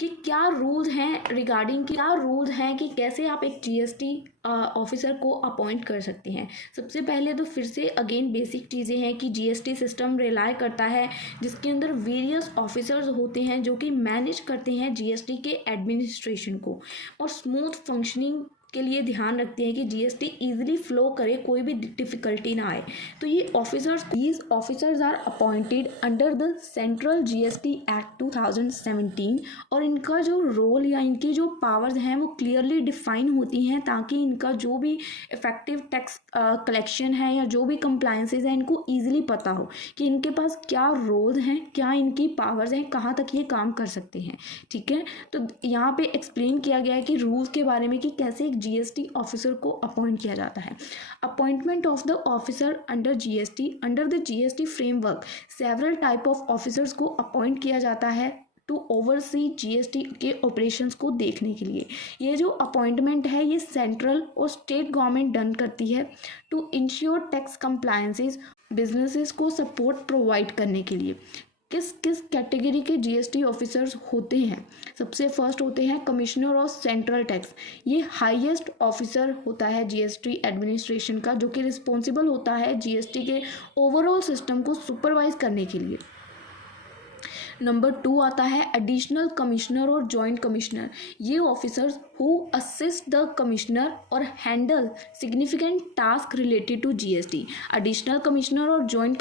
कि क्या रूल्स हैं रिगार्डिंग, क्या रूल्स हैं कि कैसे आप एक जीएसटी ऑफिसर को अपॉइंट कर सकते हैं। सबसे पहले तो फिर से अगेन बेसिक चीज़ें हैं कि जीएसटी सिस्टम रिलाई करता है जिसके अंदर वेरियस ऑफिसर्स होते हैं जो कि मैनेज करते हैं जीएसटी के एडमिनिस्ट्रेशन को और स्मूथ फंक्शनिंग के लिए ध्यान रखते हैं कि जीएसटी इजीली फ्लो करे, कोई भी डिफिकल्टी ना आए। तो ये these officers are appointed under the central GST act 2017 और इनका जो रोल या इनकी जो पावर्स हैं वो क्लियरली डिफाइन होती हैं ताकि इनका जो भी इफेक्टिव टैक्स कलेक्शन है या जो भी कंप्लायंसेज हैं इनको ईजिली पता हो कि इनके पास क्या रोल हैं, क्या इनकी पावर्स हैं, कहाँ तक ये काम कर सकते हैं, ठीक है। तो यहाँ पे एक्सप्लेन किया गया है कि रूल्स के बारे में कि कैसे एक जीएसटी ऑफिसर को अपॉइंट किया जाता है। Appointment of the officer under the GST framework, several type of officers को अपॉइंट किया जाता है टू ओवरसी जीएसटी के ऑपरेशंस को देखने के लिए। ये जो अपॉइंटमेंट है ये सेंट्रल और स्टेट गवर्नमेंट डन करती है to ensure tax compliances, businesses को सपोर्ट प्रोवाइड करने के लिए। किस किस कैटेगरी के जीएसटी ऑफिसर्स होते हैं, सबसे फर्स्ट होते हैं कमिश्नर ऑफ सेंट्रल टैक्स। ये हाईएस्ट ऑफिसर होता है जीएसटी एडमिनिस्ट्रेशन का जो कि रिस्पॉन्सिबल होता है जीएसटी के ओवरऑल सिस्टम को सुपरवाइज करने के लिए। नंबर 2 आता है एडिशनल कमिश्नर और जॉइंट कमिश्नर। ये officers who assist the commissioner और handle significant task related to GST. Additional commissioner और जॉइंट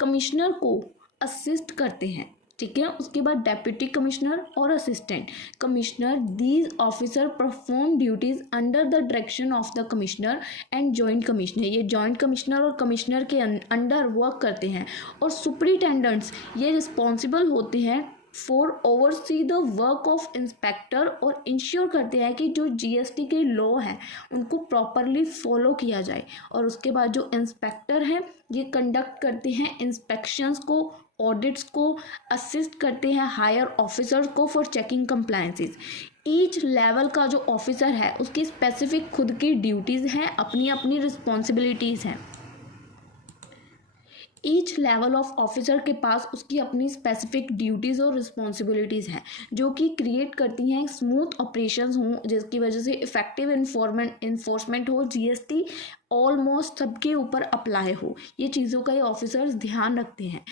कमिश्नर को असिस्ट करते हैं, ठीक है। उसके बाद डेप्यूटी कमिश्नर और assistant commissioner, these officer perform duties under the direction of the commissioner and joint commissioner. ये जॉइंट कमिश्नर और कमिश्नर के अंडर वर्क करते हैं और सुपरिटेंडेंट्स ये रिस्पॉन्सिबल होते हैं for oversee the work of inspector और इंश्योर करते हैं कि जो जीएसटी के लॉ हैं उनको प्रॉपरली फॉलो किया जाए। और उसके बाद जो इंस्पेक्टर हैं ये कंडक्ट करते हैं इंस्पेक्शंस को, ऑडिट्स को, असिस्ट करते हैं हायर ऑफिसर्स को for checking compliances. Each level का जो ऑफिसर है उसकी स्पेसिफिक खुद की ड्यूटीज़ हैं, अपनी अपनी रिस्पॉन्सिबिलिटीज़ हैं। ईच लेवल ऑफ ऑफिसर के पास उसकी अपनी स्पेसिफिक ड्यूटीज़ और रिस्पॉन्सिबिलिटीज़ हैं जो कि क्रिएट करती हैं स्मूथ ऑपरेशंस हों जिसकी वजह से इफेक्टिव इन्फोर्समेंट हो, जीएसटी ऑलमोस्ट सबके ऊपर अप्लाई हो। ये चीज़ों का ये ऑफिसर्स ध्यान रखते हैं।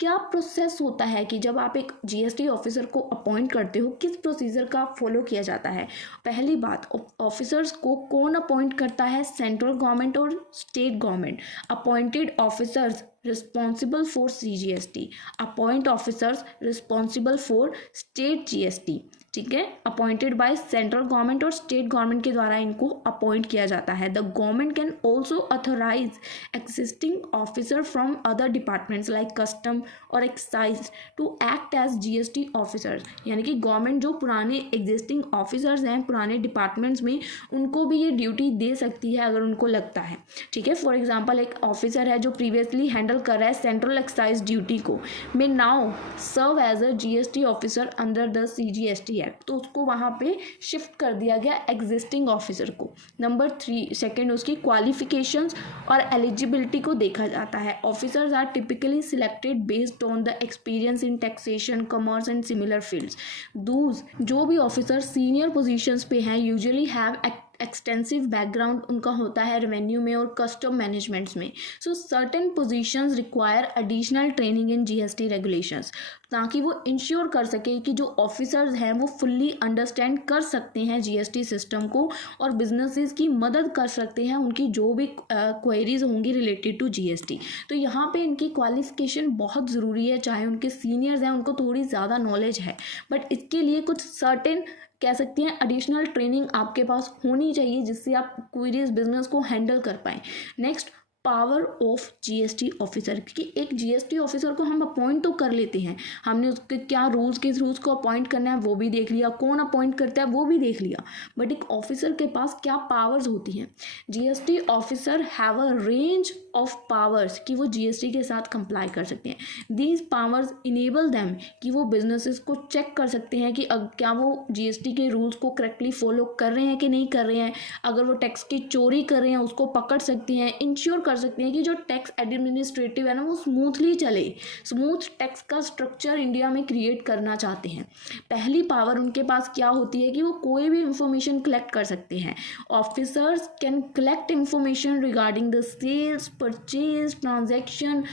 क्या प्रोसेस होता है कि जब आप एक जीएसटी ऑफिसर को अपॉइंट करते हो, किस प्रोसीजर का फॉलो किया जाता है। पहली बात, ऑफिसर्स को कौन अपॉइंट करता है, सेंट्रल गवर्नमेंट और state government. Appointed officers responsible for CGST, appoint officers responsible for state GST, ठीक है। अपॉइंटेड बाय सेंट्रल गवर्नमेंट और स्टेट गवर्नमेंट के द्वारा इनको अपॉइंट किया जाता है। The government can also authorize existing officer from other departments like custom और excise to act as GST officers. यानी कि गवर्नमेंट जो पुराने एग्जिस्टिंग ऑफिसर्स हैं पुराने डिपार्टमेंट्स में उनको भी ये ड्यूटी दे सकती है अगर उनको लगता है, ठीक है। फॉर एग्जाम्पल एक ऑफिसर है जो प्रीवियसली हैंडल कर रहा है सेंट्रल एक्साइज ड्यूटी को, may now serve as a GST officer under the CGST, तो उसको वहाँ पे शिफ्ट कर दिया गया एग्जिस्टिंग ऑफिसर को। नंबर 3 सेकेंड उसकी क्वालिफिकेशंस और एलिजिबिलिटी को देखा जाता है। Officers are typically selected based on the experience in taxation, commerce and similar fields. Those जो भी ऑफिसर सीनियर पोजीशंस पे हैं यूजुअली हैव एक्सटेंसिव बैकग्राउंड उनका होता है रेवेन्यू में और कस्टम मैनेजमेंट्स में। सो certain positions require additional training in GST regulations ताकि वो इंश्योर कर सके कि जो ऑफिसर्स हैं वो फुल्ली अंडरस्टैंड कर सकते हैं जीएसटी सिस्टम को और बिजनेसेस की मदद कर सकते हैं उनकी जो भी क्वेरीज होंगी रिलेटेड टू जीएसटी। तो यहाँ पे इनकी क्वालिफिकेशन बहुत ज़रूरी है, चाहे उनके सीनियर्स हैं उनको थोड़ी ज़्यादा नॉलेज है बट इसके लिए कुछ सर्टेन कह सकते हैं एडिशनल ट्रेनिंग आपके पास होनी चाहिए जिससे आप क्वेरीज बिजनेस को हैंडल कर पाएँ। Next, power of GST officer, क्योंकि एक जीएसटी ऑफिसर को हम अपॉइंट तो कर लेते हैं, हमने उसके क्या रूल्स किस रूल्स को अपॉइंट करना है वो भी देख लिया, कौन अपॉइंट करता है वो भी देख लिया, बट एक ऑफिसर के पास क्या पावर्स होती हैं। GST officer have a range of powers कि वो जीएसटी के साथ कंप्लाई कर सकते हैं। दीज पावर्स इनेबल देम कि वो बिजनेसेस को चेक कर सकते हैं कि क्या वो जीएसटी के रूल्स को करेक्टली फॉलो कर रहे हैं कि नहीं कर रहे हैं। अगर वो टैक्स की चोरी कर रहे हैं उसको पकड़ सकते हैं, इंश्योर कर सकते हैं कि जो टैक्स एडमिनिस्ट्रेटिव है ना वो स्मूथली चले। स्मूथ टैक्स का स्ट्रक्चर इंडिया में क्रिएट करना चाहते हैं। पहली पावर उनके पास क्या होती है कि वो कोई भी इंफॉर्मेशन कलेक्ट कर सकते हैं। Officers can collect information regarding the sales, purchase, transaction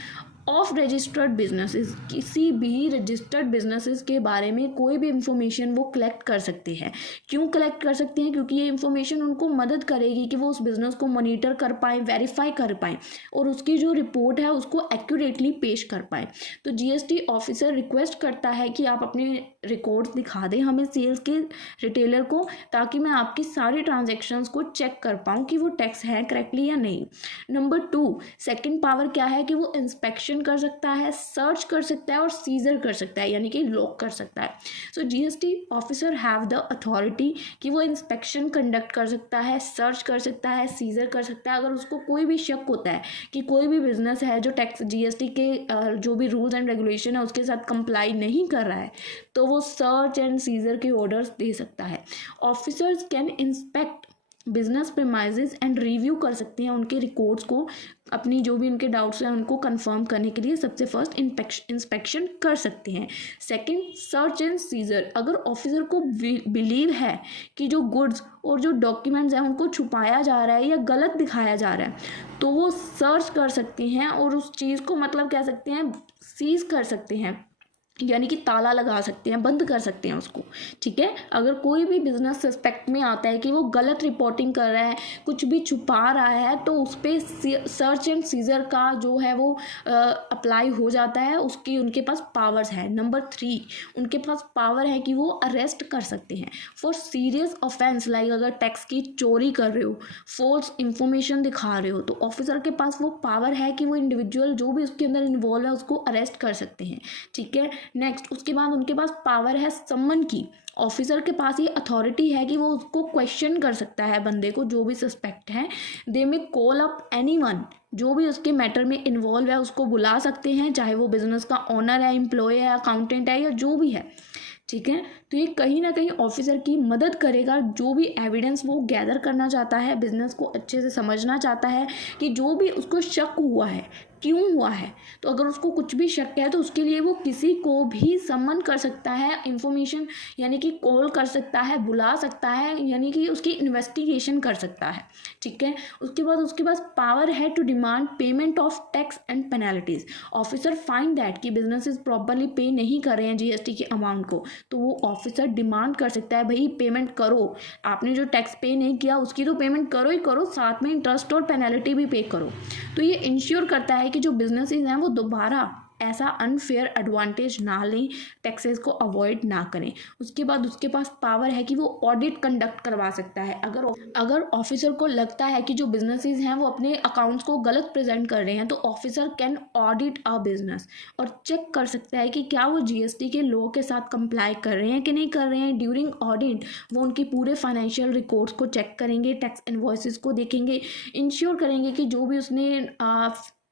of registered businesses, किसी भी रजिस्टर्ड बिजनेसेस के बारे में कोई भी इंफॉर्मेशन वो कलेक्ट कर सकते हैं। क्यों कलेक्ट कर सकते हैं? क्योंकि ये इंफॉर्मेशन उनको मदद करेगी कि वो उस बिज़नेस को मॉनिटर कर पाएँ, वेरीफाई कर पाएँ और उसकी जो रिपोर्ट है उसको एक्यूरेटली पेश कर पाएँ। तो जीएसटी ऑफिसर रिक्वेस्ट करता है कि आप अपने रिकॉर्ड्स दिखा दें हमें सेल्स के रिटेलर को, ताकि मैं आपकी सारी ट्रांजेक्शन्स को चेक कर पाऊँ कि वो टैक्स है करेक्टली या नहीं। नंबर 2, सेकेंड पावर क्या है कि वो इंस्पेक्शन कर सकता है, सर्च कर सकता है और सीजर कर सकता है, यानी कि लॉक कर सकता है। So GST officer have the authority कि वो इंस्पेक्शन कंडक्ट कर सकता है, सर्च कर सकता है, सीजर कर सकता है। अगर उसको कोई भी शक होता है कि कोई भी बिजनेस है जो टैक्स जीएसटी के जो भी रूल्स एंड रेगुलेशन है उसके साथ कंप्लाई नहीं कर रहा है, तो वो सर्च एंड सीजर के ऑर्डर्स दे सकता है। Officers can inspect business premises and review कर सकते हैं उनके रिकॉर्ड्स को, अपनी जो भी उनके डाउट्स हैं उनको कंफर्म करने के लिए सबसे फर्स्ट इंस्पेक्शन कर सकते हैं। सेकंड, सर्च एंड सीजर, अगर ऑफिसर को बिलीव है कि जो गुड्स और जो डॉक्यूमेंट्स हैं उनको छुपाया जा रहा है या गलत दिखाया जा रहा है, तो वो सर्च कर सकते हैं और उस चीज़ को मतलब कह सकते हैं सीज कर सकते हैं, यानी कि ताला लगा सकते हैं, बंद कर सकते हैं उसको। ठीक है, अगर कोई भी बिजनेस सस्पेक्ट में आता है कि वो गलत रिपोर्टिंग कर रहा है, कुछ भी छुपा रहा है, तो उस पर सर्च एंड सीजर का जो है वो अप्लाई हो जाता है, उसकी उनके पास पावर्स है। नंबर 3, उनके पास पावर है कि वो अरेस्ट कर सकते हैं फॉर सीरियस ऑफेंस, लाइक अगर टैक्स की चोरी कर रहे हो, फॉल्स इंफॉर्मेशन दिखा रहे हो, तो ऑफिसर के पास वो पावर है कि वो इंडिविजुअल जो भी उसके अंदर इन्वॉल्व है उसको अरेस्ट कर सकते हैं। ठीक है, नेक्स्ट, उसके बाद उनके पास पावर है सम्मन की। ऑफिसर के पास ये अथॉरिटी है कि वो उसको क्वेश्चन कर सकता है बंदे को, जो भी सस्पेक्ट है। दे में कॉल अप एनीवन, जो भी उसके मैटर में इन्वॉल्व है उसको बुला सकते हैं, चाहे वो बिजनेस का ओनर है, एम्प्लॉय है, अकाउंटेंट है या जो भी है। ठीक है, तो ये कहीं ना कहीं ऑफिसर की मदद करेगा, जो भी एविडेंस वो गैदर करना चाहता है, बिजनेस को अच्छे से समझना चाहता है कि जो भी उसको शक हुआ है क्यों हुआ है, तो अगर उसको कुछ भी शक है तो उसके लिए वो किसी को भी सम्मन कर सकता है, इंफॉर्मेशन यानी कि कॉल कर सकता है, बुला सकता है, यानी कि उसकी इन्वेस्टिगेशन कर सकता है। ठीक है, उसके बाद उसके पास पावर है to demand payment of tax and penalties. Officer find that कि बिजनेसेस प्रॉपरली पे नहीं कर रहे हैं जीएसटी के अमाउंट को, तो वो ऑफिसर डिमांड कर सकता है, भाई पेमेंट करो, आपने जो टैक्स पे नहीं किया उसकी तो पेमेंट करो ही करो, साथ में इंटरेस्ट और पेनल्टी भी पे करो। तो ये इंश्योर करता है कि जो बिजनेसेस हैं वो दोबारा ऐसा अनफेयर एडवांटेज ना लें, टैक्सेस को अवॉइड ना करें। उसके बाद उसके पास पावर है कि वो ऑडिट कंडक्ट करवा सकता है। अगर ऑफिसर को लगता है कि जो बिजनेसेस हैं वो अपने अकाउंट्स को गलत प्रेजेंट कर रहे हैं, तो officer can audit a business और चेक कर सकता है कि क्या वो जीएसटी के लॉ के साथ कंप्लाई कर रहे हैं कि नहीं कर रहे हैं। ड्यूरिंग ऑडिट वो उनके पूरे फाइनेंशियल रिकॉर्ड्स को चेक करेंगे, टैक्स इनवॉइसेस को देखेंगे, इंश्योर करेंगे कि जो भी उसने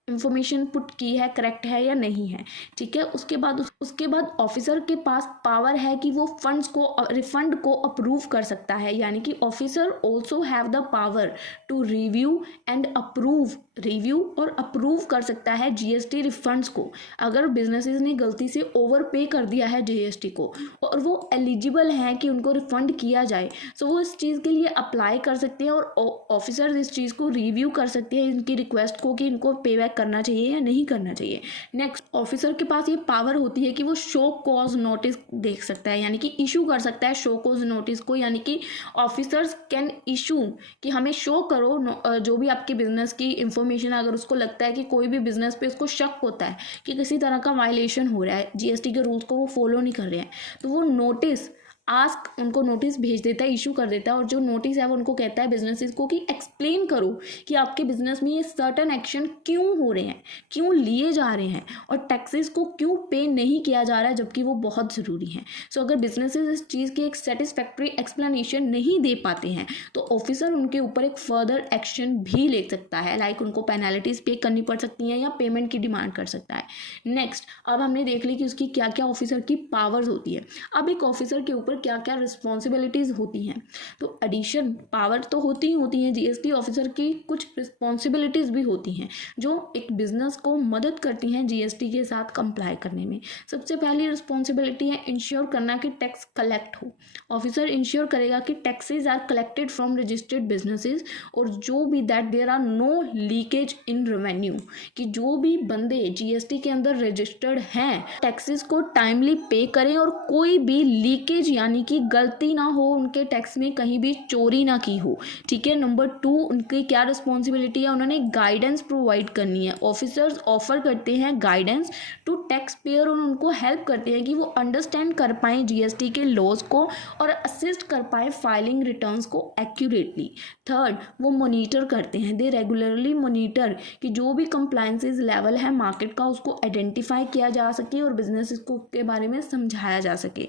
इंफॉर्मेशन पुट की है करेक्ट है या नहीं है। ठीक है, उसके बाद ऑफिसर के पास पावर है कि वो फंड्स को रिफंड को अप्रूव कर सकता है, यानी कि officer also have the power to review and approve, review और अप्रूव कर सकता है जीएसटी रिफंड्स को। अगर बिजनेसेस ने गलती से ओवर पे कर दिया है जीएसटी को और वो एलिजिबल हैं कि उनको रिफंड किया जाए, तो वो इस चीज़ के लिए अप्लाई कर सकते हैं और ऑफिसर इस चीज़ को रिव्यू कर सकते हैं, इनकी रिक्वेस्ट को कि इनको पे बैक करना चाहिए या नहीं करना चाहिए। नेक्स्ट, ऑफिसर के पास ये पावर होती है कि वो शो कॉज नोटिस देख सकता है, यानी कि इशू कर सकता है शो कॉज नोटिस को, यानी कि ऑफिसर्स कैन इशू कि हमें शो करो जो भी आपके बिजनेस की इंफॉर्मेशन। अगर उसको लगता है कि कोई भी बिजनेस पे उसको शक होता है कि किसी तरह का वायलेशन हो रहा है, जीएसटी के रूल्स को वो फॉलो नहीं कर रहे हैं, तो वो नोटिस आस्क उनको नोटिस भेज देता है, इशू कर देता है, और जो नोटिस है वो उनको कहता है बिजनेसेस को कि एक्सप्लेन करो कि आपके बिजनेस में ये सर्टन एक्शन क्यों हो रहे हैं, क्यों लिए जा रहे हैं, और टैक्सेस को क्यों पे नहीं किया जा रहा है जबकि वो बहुत ज़रूरी है। सो अगर बिजनेसेस इस चीज़ की एक सेटिस्फैक्ट्री एक्सप्लेनेशन नहीं दे पाते हैं तो ऑफिसर उनके ऊपर एक फर्दर एक्शन भी ले सकता है, लाइक उनको पेनल्टीज पे करनी पड़ सकती हैं या पेमेंट की डिमांड कर सकता है। नेक्स्ट, अब हमने देख ली कि उसकी क्या क्या ऑफिसर की पावर्स होती है। अब एक ऑफिसर के ऊपर क्या क्या रिस्पॉन्सिबिलिटीज़ होती हैं, तो एडिशन पावर तो होती हैं, जीएसटी ऑफिसर की कुछ रिस्पॉन्सिबिलिटीज़ भी होती हैं जो एक बिजनेस को मदद करती हैं जीएसटी के साथ कंप्लाई करने में। सबसे पहली रिस्पॉन्सिबिलिटी है इंश्योर करना कि टैक्स कलेक्ट हो। ऑफिसर इंश्योर करेगा कि taxes are collected from registered businesses, और जो भी that there are no leakage in revenue, कि जो भी बंदे जीएसटी के अंदर रजिस्टर्ड हैं टैक्सेस को टाइमली पे करें और कोई भी लीकेज यानी कि गलती ना हो, उनके टैक्स में कहीं भी चोरी ना की हो। ठीक है। नंबर 2, उनकी क्या रिस्पॉन्सिबिलिटी है, उन्होंने गाइडेंस प्रोवाइड करनी है। ऑफिसर्स ऑफर करते हैं गाइडेंस टू टैक्स पेयर और उनको हेल्प करते हैं कि वो अंडरस्टैंड कर पाएँ जीएसटी के लॉज को और असिस्ट कर पाएँ फाइलिंग रिटर्न्स को एक्यूरेटली। थर्ड, वो मॉनिटर करते हैं, दे रेगुलरली मॉनिटर कि जो भी कंप्लायंसेस लेवल है मार्केट का उसको आइडेंटिफाई किया जा सके और बिजनेस को के बारे में समझाया जा सके।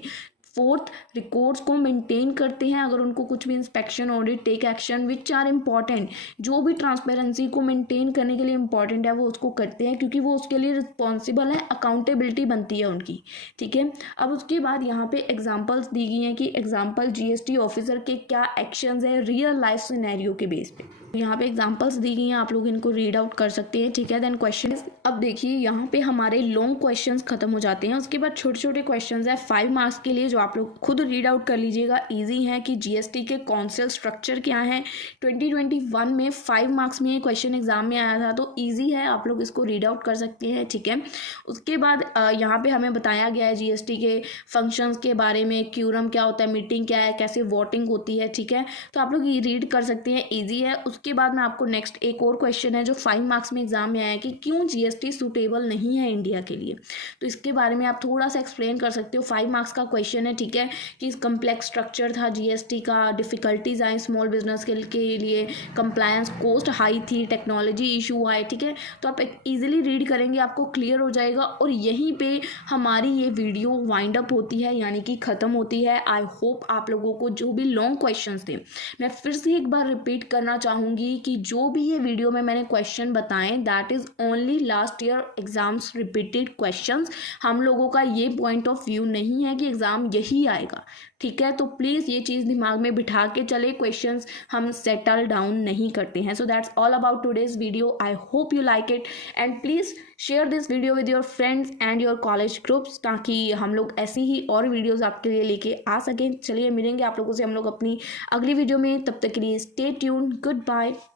फोर्थ, रिकॉर्ड्स को मेंटेन करते हैं, अगर उनको कुछ भी inspection audit take action which are important, जो भी ट्रांसपेरेंसी को मेंटेन करने के लिए इंपॉर्टेंट है वो उसको करते हैं क्योंकि वो उसके लिए रिस्पॉन्सिबल है, अकाउंटेबिलिटी बनती है उनकी। ठीक है। अब उसके बाद यहाँ पे एग्जांपल्स दी गई हैं कि एग्जांपल जीएसटी ऑफिसर के क्या एक्शंस है रियल लाइफ सिनेरियो के बेस पे। यहाँ पे एग्जांपल्स दी गई हैं, आप लोग इनको रीड आउट कर सकते हैं। ठीक है। देन क्वेश्चन, अब देखिए यहाँ पे हमारे लॉन्ग क्वेश्चंस खत्म हो जाते हैं, उसके बाद छोटे छोटे क्वेश्चंस है 5 मार्क्स के लिए जो आप लोग खुद रीड आउट कर लीजिएगा। इजी है कि जीएसटी के कौंसिल स्ट्रक्चर क्या है। 2021 में 5 मार्क्स में ये क्वेश्चन एग्जाम में आया था, तो ईजी है, आप लोग इसको रीड आउट कर सकते हैं। ठीक है। उसके बाद यहाँ पे हमें बताया गया है जीएसटी के फंक्शंस के बारे में, क्यूरम क्या होता है, मीटिंग क्या है, कैसे वोटिंग होती है। ठीक है। तो आप लोग ये रीड कर सकते हैं, ईजी है। उसके बाद में आपको नेक्स्ट एक और क्वेश्चन है जो 5 मार्क्स में एग्जाम में आया कि क्यों जीएसटी सूटेबल नहीं है इंडिया के लिए, तो इसके बारे में आप थोड़ा सा एक्सप्लेन कर सकते हो। 5 मार्क्स का क्वेश्चन है। ठीक है। कि कम्प्लेक्स स्ट्रक्चर था जीएसटी का, डिफिकल्टीज आई स्मॉल बिजनेस के लिए, कंप्लायंस कॉस्ट हाई थी, टेक्नोलॉजी इशू आए। ठीक है। तो आप इजीली रीड करेंगे, आपको क्लियर हो जाएगा। और यहीं पे हमारी ये वीडियो वाइंड अप होती है, यानी कि ख़त्म होती है। आई होप आप लोगों को जो भी लॉन्ग क्वेश्चंस थे, मैं फिर से एक बार रिपीट करना चाहूँगी कि जो भी ये वीडियो में मैंने क्वेश्चन बताएं that is only last year exams repeated questions. हम लोगों का ये पॉइंट ऑफ व्यू नहीं है कि एग्ज़ाम यही आएगा। ठीक है। तो प्लीज़ ये चीज़ दिमाग में बिठा के चले, क्वेश्चंस हम सेटल डाउन नहीं करते हैं। So that's all about today's video. I hope you like it and please share this video with your friends and your college groups, ताकि हम लोग ऐसी ही और वीडियोज़ आपके लिए लेके आ सकें। चलिए मिलेंगे आप लोगों से हम लोग अपनी अगली वीडियो में, तब तक के लिए स्टे ट्यून्ड, गुड बाय।